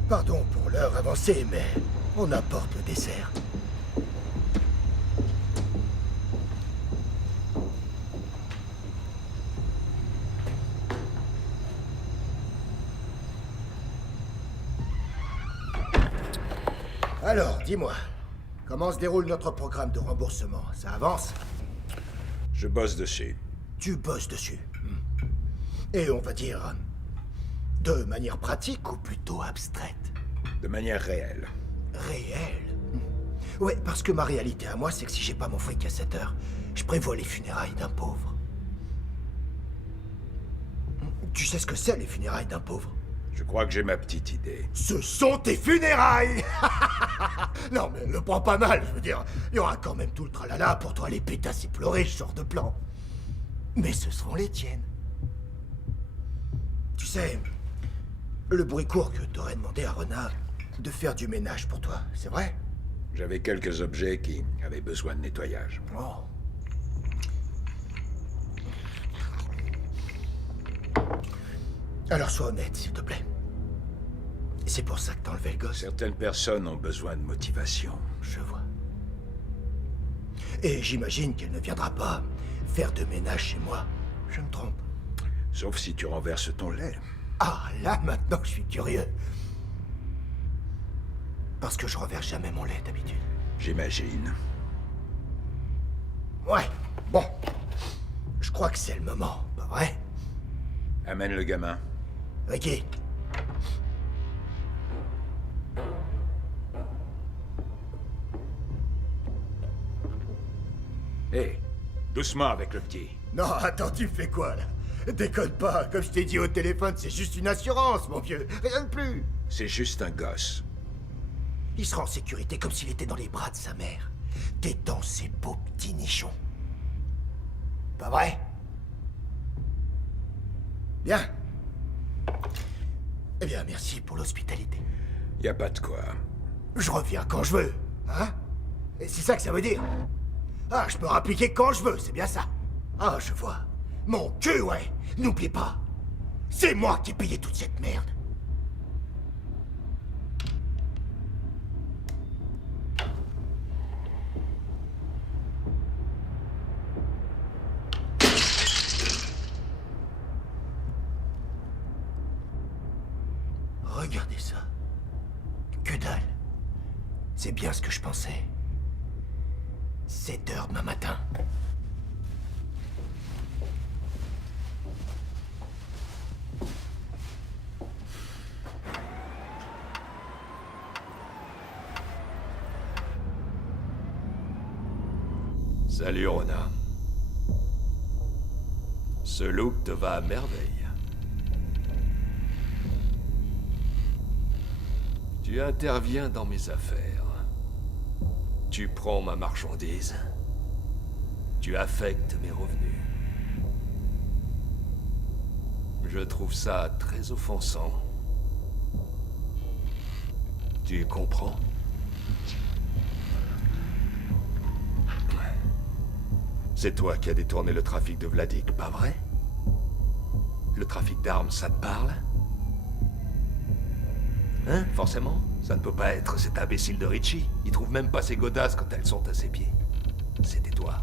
Pardon pour l'heure avancée, mais on apporte le dessert. Alors, dis-moi, comment se déroule notre programme de remboursement? Ça avance? Je bosse dessus. Tu bosses dessus. Et on va dire... de manière pratique ou plutôt abstraite? De manière réelle. Réelle? Ouais, parce que ma réalité à moi, c'est que si j'ai pas mon fric à 7 heures, je prévois les funérailles d'un pauvre. Tu sais ce que c'est, les funérailles d'un pauvre? Je crois que j'ai ma petite idée. Ce sont tes funérailles! Non, mais le prends pas mal, je veux dire. Il y aura quand même tout le tralala pour toi, les pétasses et pleurer, je sors de plan. Mais ce seront les tiennes. Tu sais, le bruit court que t'aurais demandé à Renard de faire du ménage pour toi, c'est vrai? J'avais quelques objets qui avaient besoin de nettoyage. Oh. Alors sois honnête, s'il te plaît. C'est pour ça que t'as enlevé le gosse? Certaines personnes ont besoin de motivation. Je vois. Et j'imagine qu'elle ne viendra pas faire de ménage chez moi. Je me trompe. Sauf si tu renverses ton lait. Ah, là, maintenant, je suis curieux. Parce que je renverse jamais mon lait, d'habitude. J'imagine. Ouais, bon. Je crois que c'est le moment, pas vrai? Amène le gamin. Ricky. Hé, doucement avec le petit. Non, attends, tu fais quoi, là? Déconne pas, comme je t'ai dit au téléphone, c'est juste une assurance, mon vieux. Rien de plus. C'est juste un gosse. Il sera en sécurité comme s'il était dans les bras de sa mère. T'es dans ses beaux petits nichons. Pas vrai? Bien. Eh bien, merci pour l'hospitalité. Y a pas de quoi. Je reviens quand je veux, hein? Et c'est ça que ça veut dire? Ah, je peux rappliquer quand je veux, c'est bien ça. Ah, je vois. Mon cul, ouais. N'oublie pas. C'est moi qui ai payé toute cette merde. Regardez ça. C'est bien ce que je pensais. 7 heures demain matin. Salut, Rona. Ce look te va à merveille. Tu interviens dans mes affaires. Tu prends ma marchandise. Tu affectes mes revenus. Je trouve ça très offensant. Tu comprends? C'est toi qui as détourné le trafic de Vladik, pas vrai? Le trafic d'armes, ça te parle? Hein, forcément? Ça ne peut pas être cet imbécile de Richie. Il trouve même pas ses godasses quand elles sont à ses pieds. C'était toi.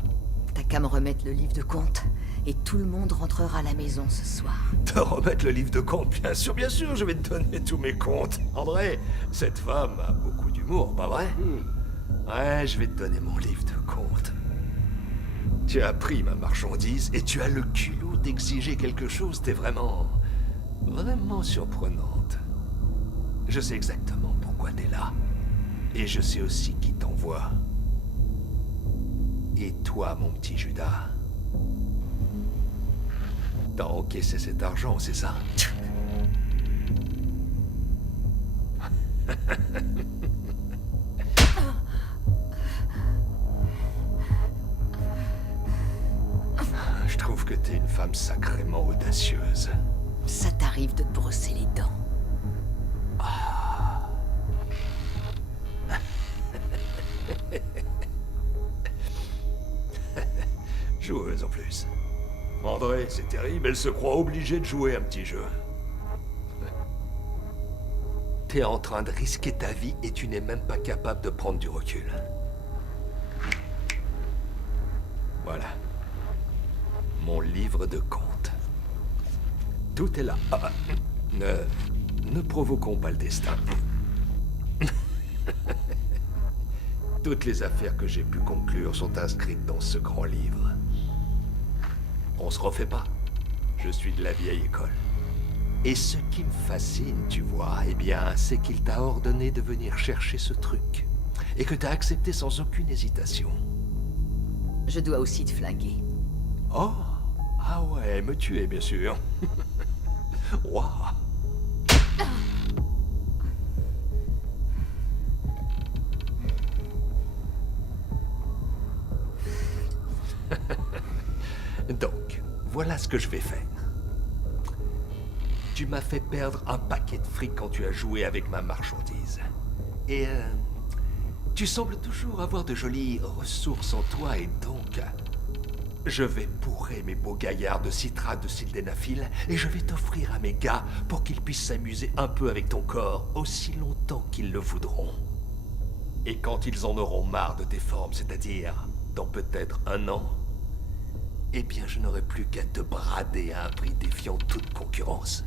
T'as qu'à me remettre le livre de compte, et tout le monde rentrera à la maison ce soir. Te remettre le livre de compte? Bien sûr, je vais te donner tous mes comptes. André, cette femme a beaucoup d'humour, pas vrai? Ouais, je vais te donner mon livre de compte. Tu as pris ma marchandise et tu as le culot d'exiger quelque chose. T'es vraiment surprenante. Je sais exactement pourquoi t'es là. Et je sais aussi qui t'envoie. Et toi, mon petit Judas, t'as encaissé cet argent, c'est ça? Je trouve que t'es une femme sacrément audacieuse. Ça t'arrive de te brosser les dents. Joueuse en plus. André, c'est terrible, elle se croit obligée de jouer un petit jeu. T'es en train de risquer ta vie et tu n'es même pas capable de prendre du recul. Voilà. Mon livre de compte. Tout est là. Ne provoquons pas le destin. Toutes les affaires que j'ai pu conclure sont inscrites dans ce grand livre. On se refait pas. Je suis de la vieille école. Et ce qui me fascine, tu vois, eh bien, c'est qu'il t'a ordonné de venir chercher ce truc. Et que t'as accepté sans aucune hésitation. Je dois aussi te flinguer. Oh, ah ouais, me tuer, bien sûr. Waouh. Donc, voilà ce que je vais faire. Tu m'as fait perdre un paquet de fric quand tu as joué avec ma marchandise. Et tu sembles toujours avoir de jolies ressources en toi et donc... Je vais bourrer mes beaux gaillards de citrate de sildenafil et je vais t'offrir à mes gars pour qu'ils puissent s'amuser un peu avec ton corps aussi longtemps qu'ils le voudront. Et quand ils en auront marre de tes formes, c'est-à-dire dans peut-être 1 an, eh bien je n'aurai plus qu'à te brader à un prix défiant toute concurrence.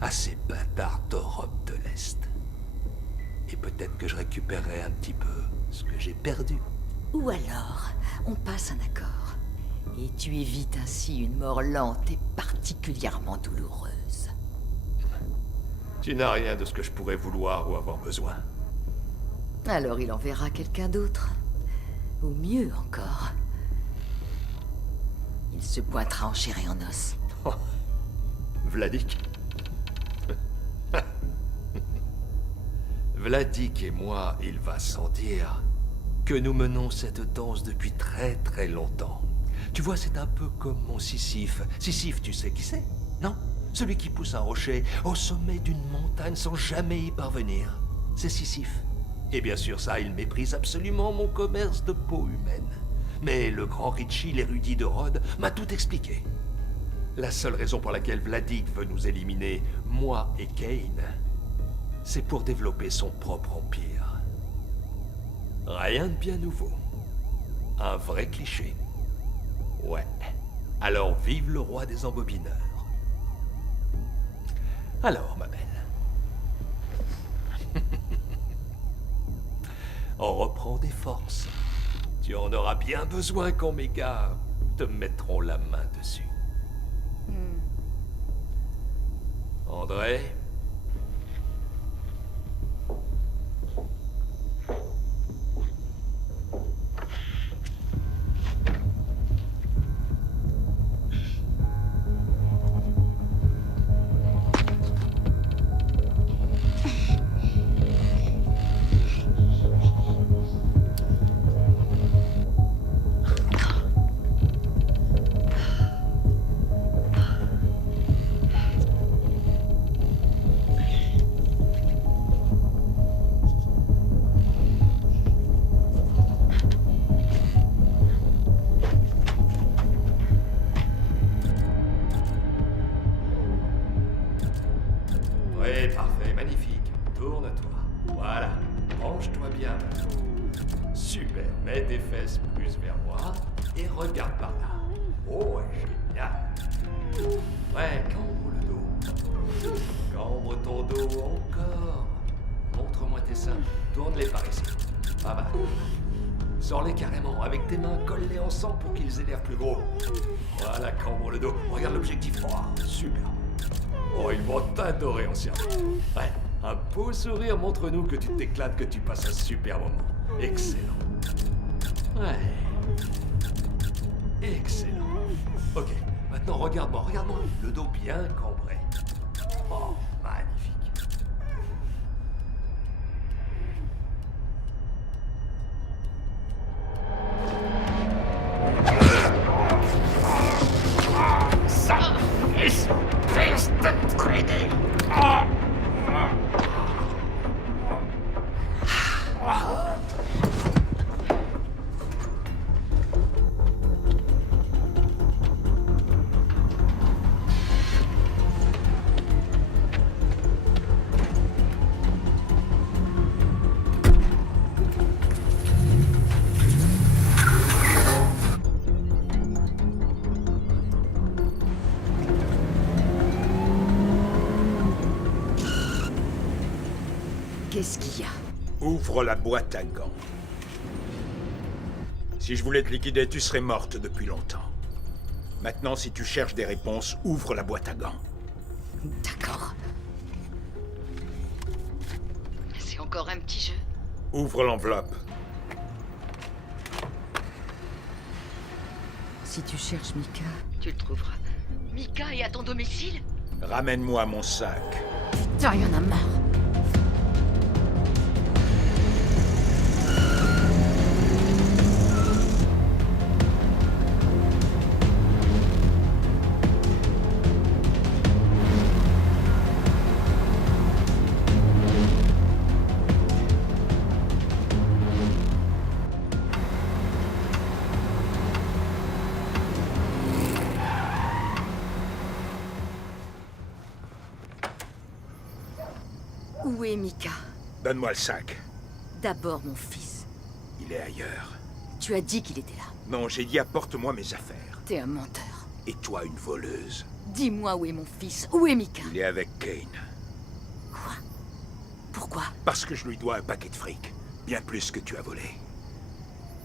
À ces bâtards d'Europe de l'Est. Et peut-être que je récupérerai un petit peu ce que j'ai perdu. Ou alors, on passe un accord. Et tu évites ainsi une mort lente et particulièrement douloureuse. Tu n'as rien de ce que je pourrais vouloir ou avoir besoin. Alors il enverra quelqu'un d'autre. Ou mieux encore. Il se pointera en chair et en os. Oh. Vladik. Vladik et moi, il va sans dire que nous menons cette danse depuis très très longtemps. Tu vois, c'est un peu comme mon Sisyphe. Sisyphe, tu sais qui c'est? Non? Celui qui pousse un rocher au sommet d'une montagne sans jamais y parvenir. C'est Sisyphe. Et bien sûr, ça, il méprise absolument mon commerce de peau humaine. Mais le grand Richie, l'érudit de Rhodes, m'a tout expliqué. La seule raison pour laquelle Vladik veut nous éliminer, moi et Kane, c'est pour développer son propre empire. Rien de bien nouveau. Un vrai cliché. Ouais. Alors vive le roi des embobineurs. Alors, ma belle. On reprend des forces. Tu en auras bien besoin quand mes gars te mettront la main dessus. André? Oui, parfait, magnifique. Tourne-toi. Voilà. Range-toi bien. Super. Mets tes fesses plus vers moi et regarde par là. Oh, génial. Ouais, cambre le dos. Cambre ton dos encore. Montre-moi tes seins. Tourne-les par ici. Pas mal. Sors-les carrément, avec tes mains, colle-les ensemble pour qu'ils aient l'air plus gros. Voilà, cambre le dos. Regarde l'objectif. Oh, super. Oh, ils vont t'adorer en cerveau. Ouais, un beau sourire montre-nous que tu t'éclates, que tu passes un super moment. Excellent. Ouais. Excellent. Ok, maintenant regarde-moi, regarde-moi. Le dos bien cambré. Oh, magnifique. Ça is instant training. Qu'est-ce qu'il y a? Ouvre la boîte à gants. Si je voulais te liquider, tu serais morte depuis longtemps. Maintenant, si tu cherches des réponses, ouvre la boîte à gants. D'accord. C'est encore un petit jeu. Ouvre l'enveloppe. Si tu cherches Mika... Tu le trouveras. Mika est à ton domicile? Ramène-moi mon sac. Putain, y en a marre. Où est Mika? Donne-moi le sac. D'abord mon fils. Il est ailleurs. Tu as dit qu'il était là. Non, j'ai dit apporte-moi mes affaires. T'es un menteur. Et toi, une voleuse. Dis-moi où est mon fils. Où est Mika? Il est avec Kane. Quoi? Pourquoi? Parce que je lui dois un paquet de fric. Bien plus que tu as volé.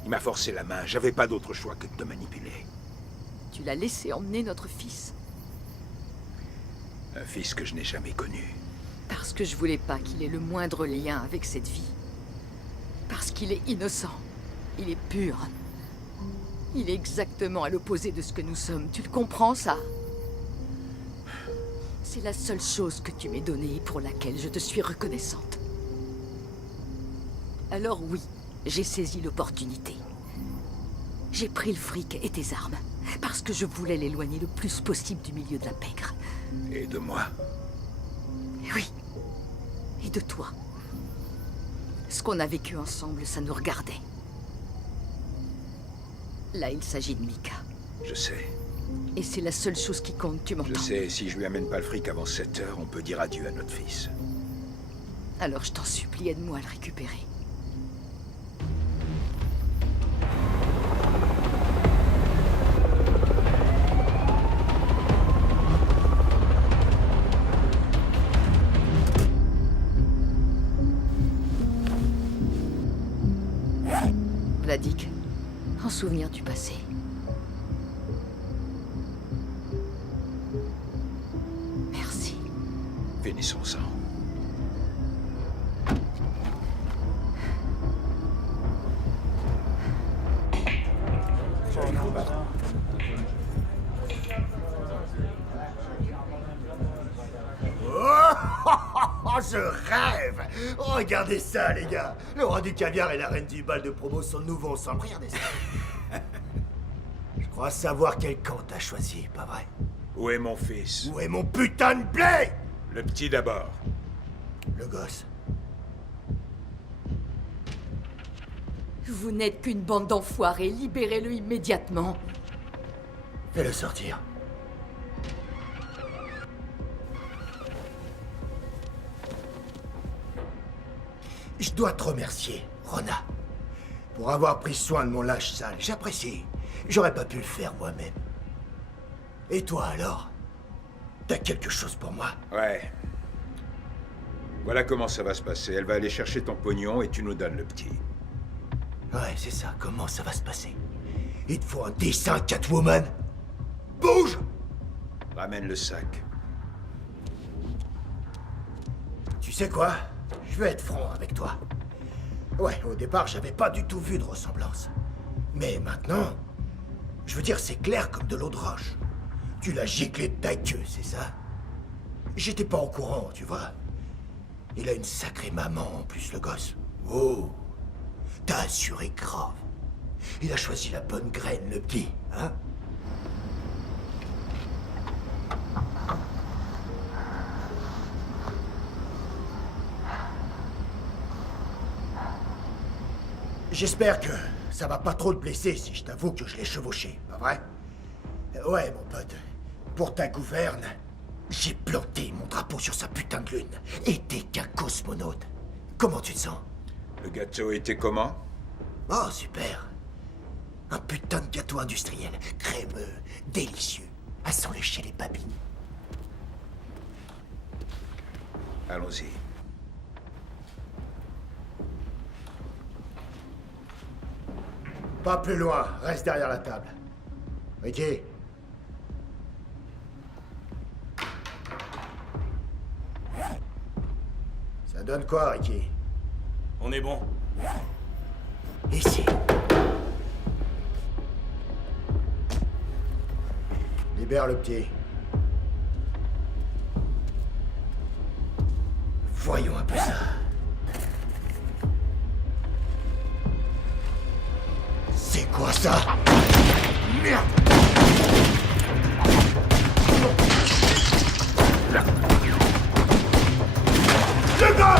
Il m'a forcé la main. J'avais pas d'autre choix que de te manipuler. Tu l'as laissé emmener notre fils? Un fils que je n'ai jamais connu. Parce que je voulais pas qu'il ait le moindre lien avec cette vie. Parce qu'il est innocent. Il est pur. Il est exactement à l'opposé de ce que nous sommes. Tu le comprends, ça? C'est la seule chose que tu m'aies donnée et pour laquelle je te suis reconnaissante. Alors oui, j'ai saisi l'opportunité. J'ai pris le fric et tes armes, parce que je voulais l'éloigner le plus possible du milieu de la pègre. Et de moi. Oui. Et de toi. Ce qu'on a vécu ensemble, ça nous regardait. Là, il s'agit de Mika. Je sais. Et c'est la seule chose qui compte, tu m'entends? Je sais, si je lui amène pas le fric avant 7 heures, on peut dire adieu à notre fils. Alors je t'en supplie, aide-moi à le récupérer. cela, Dick. En souvenir du passé. Merci. Finissons-en. Oh, je rêve! Regardez ça, les gars! Le roi du caviar et la reine du bal de promo sont de nouveau ensemble. Regardez ça. Je crois savoir quel camp t'as choisi, pas vrai? Où est mon fils? Où est mon putain de blé? Le petit d'abord. Le gosse. Vous n'êtes qu'une bande d'enfoirés. Libérez-le immédiatement. Fais-le sortir. Je dois te remercier, Rona, pour avoir pris soin de mon lâche sale. J'apprécie. J'aurais pas pu le faire moi-même. Et toi alors? T'as quelque chose pour moi? Ouais. Voilà comment ça va se passer. Elle va aller chercher ton pognon et tu nous donnes le petit. Ouais, c'est ça. Comment ça va se passer? Il te faut un dessin, Catwoman? Bouge! Ramène le sac. Tu sais quoi? Je vais être franc avec toi. Ouais, au départ, j'avais pas du tout vu de ressemblance. Mais maintenant, je veux dire, c'est clair comme de l'eau de roche. Tu l'as giclé de ta queue, c'est ça? J'étais pas au courant, tu vois. Il a une sacrée maman en plus, le gosse. Oh, t'as assuré grave. Il a choisi la bonne graine, le petit, hein? J'espère que ça va pas trop te blesser si je t'avoue que je l'ai chevauché, pas vrai? Ouais, mon pote. Pour ta gouverne, j'ai planté mon drapeau sur sa putain de lune. Et t'es qu'un cosmonaute. Comment tu te sens? Le gâteau était comment? Oh, super. Un putain de gâteau industriel, crémeux, délicieux, à s'en lécher les babines. Allons-y. Pas plus loin, reste derrière la table. Ricky. Ça donne quoi, Ricky? On est bon. Ici. Libère le petit. Voyons un peu ça. C'est quoi ça? Merde! Le gars!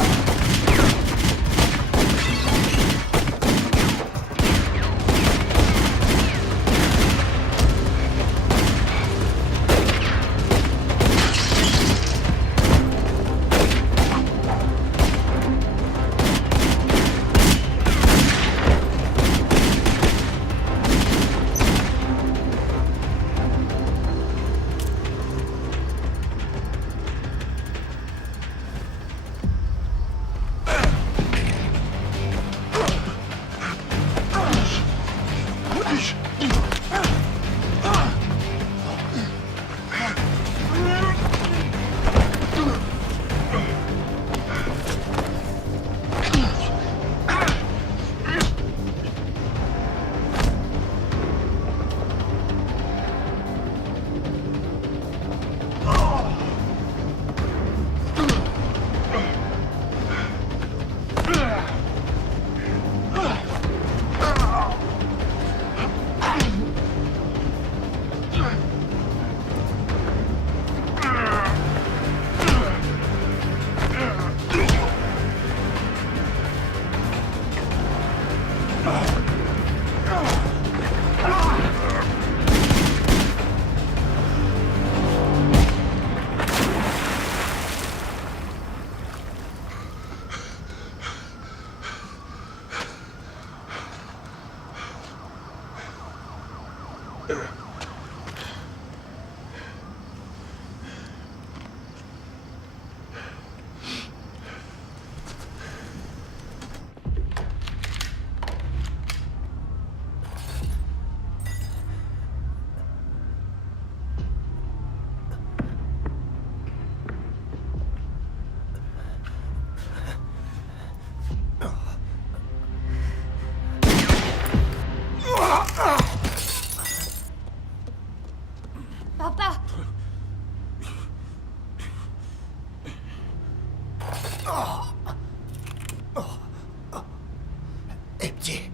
Et petit,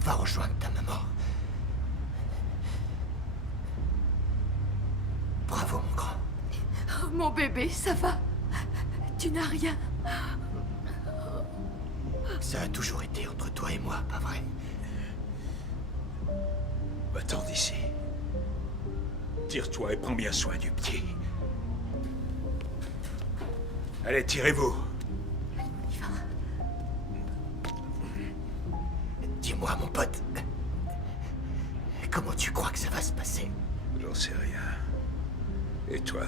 va rejoindre ta maman. Bravo, mon grand. Oh, mon bébé, ça va? Tu n'as rien? Ça a toujours été entre toi et moi, pas vrai? Va-t'en d'ici. Tire-toi et prends bien soin du petit. Allez, tirez-vous. Dis-moi, mon pote, comment tu crois que ça va se passer? J'en sais rien. Et toi?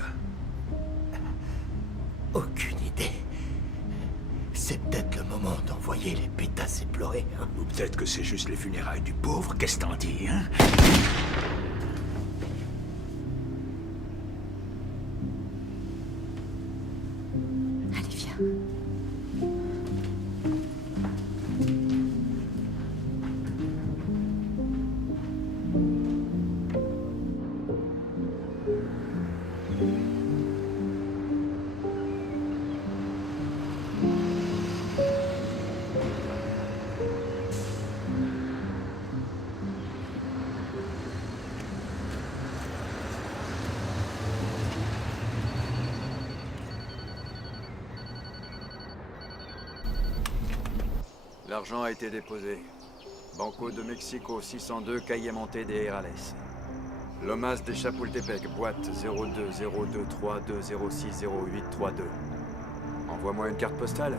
Aucune idée. C'est peut-être le moment d'envoyer les pétasses éplorées, hein? Ou peut-être que c'est juste les funérailles du pauvre. Qu'est-ce que t'en dis, hein? Allez, viens. L'argent a été déposé. Banco de Mexico 602, Calle Monte de Herales. Lomas de Chapultepec, boîte 020232060832. Envoie-moi une carte postale.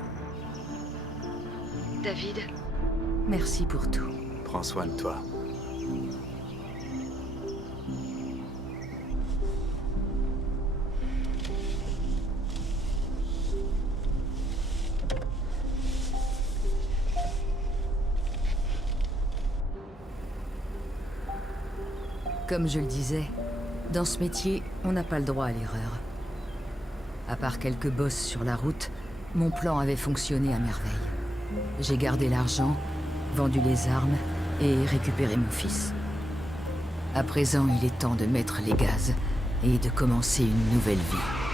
David, merci pour tout. Prends soin de toi. Comme je le disais, dans ce métier, on n'a pas le droit à l'erreur. À part quelques bosses sur la route, mon plan avait fonctionné à merveille. J'ai gardé l'argent, vendu les armes et récupéré mon fils. À présent, il est temps de mettre les gaz et de commencer une nouvelle vie.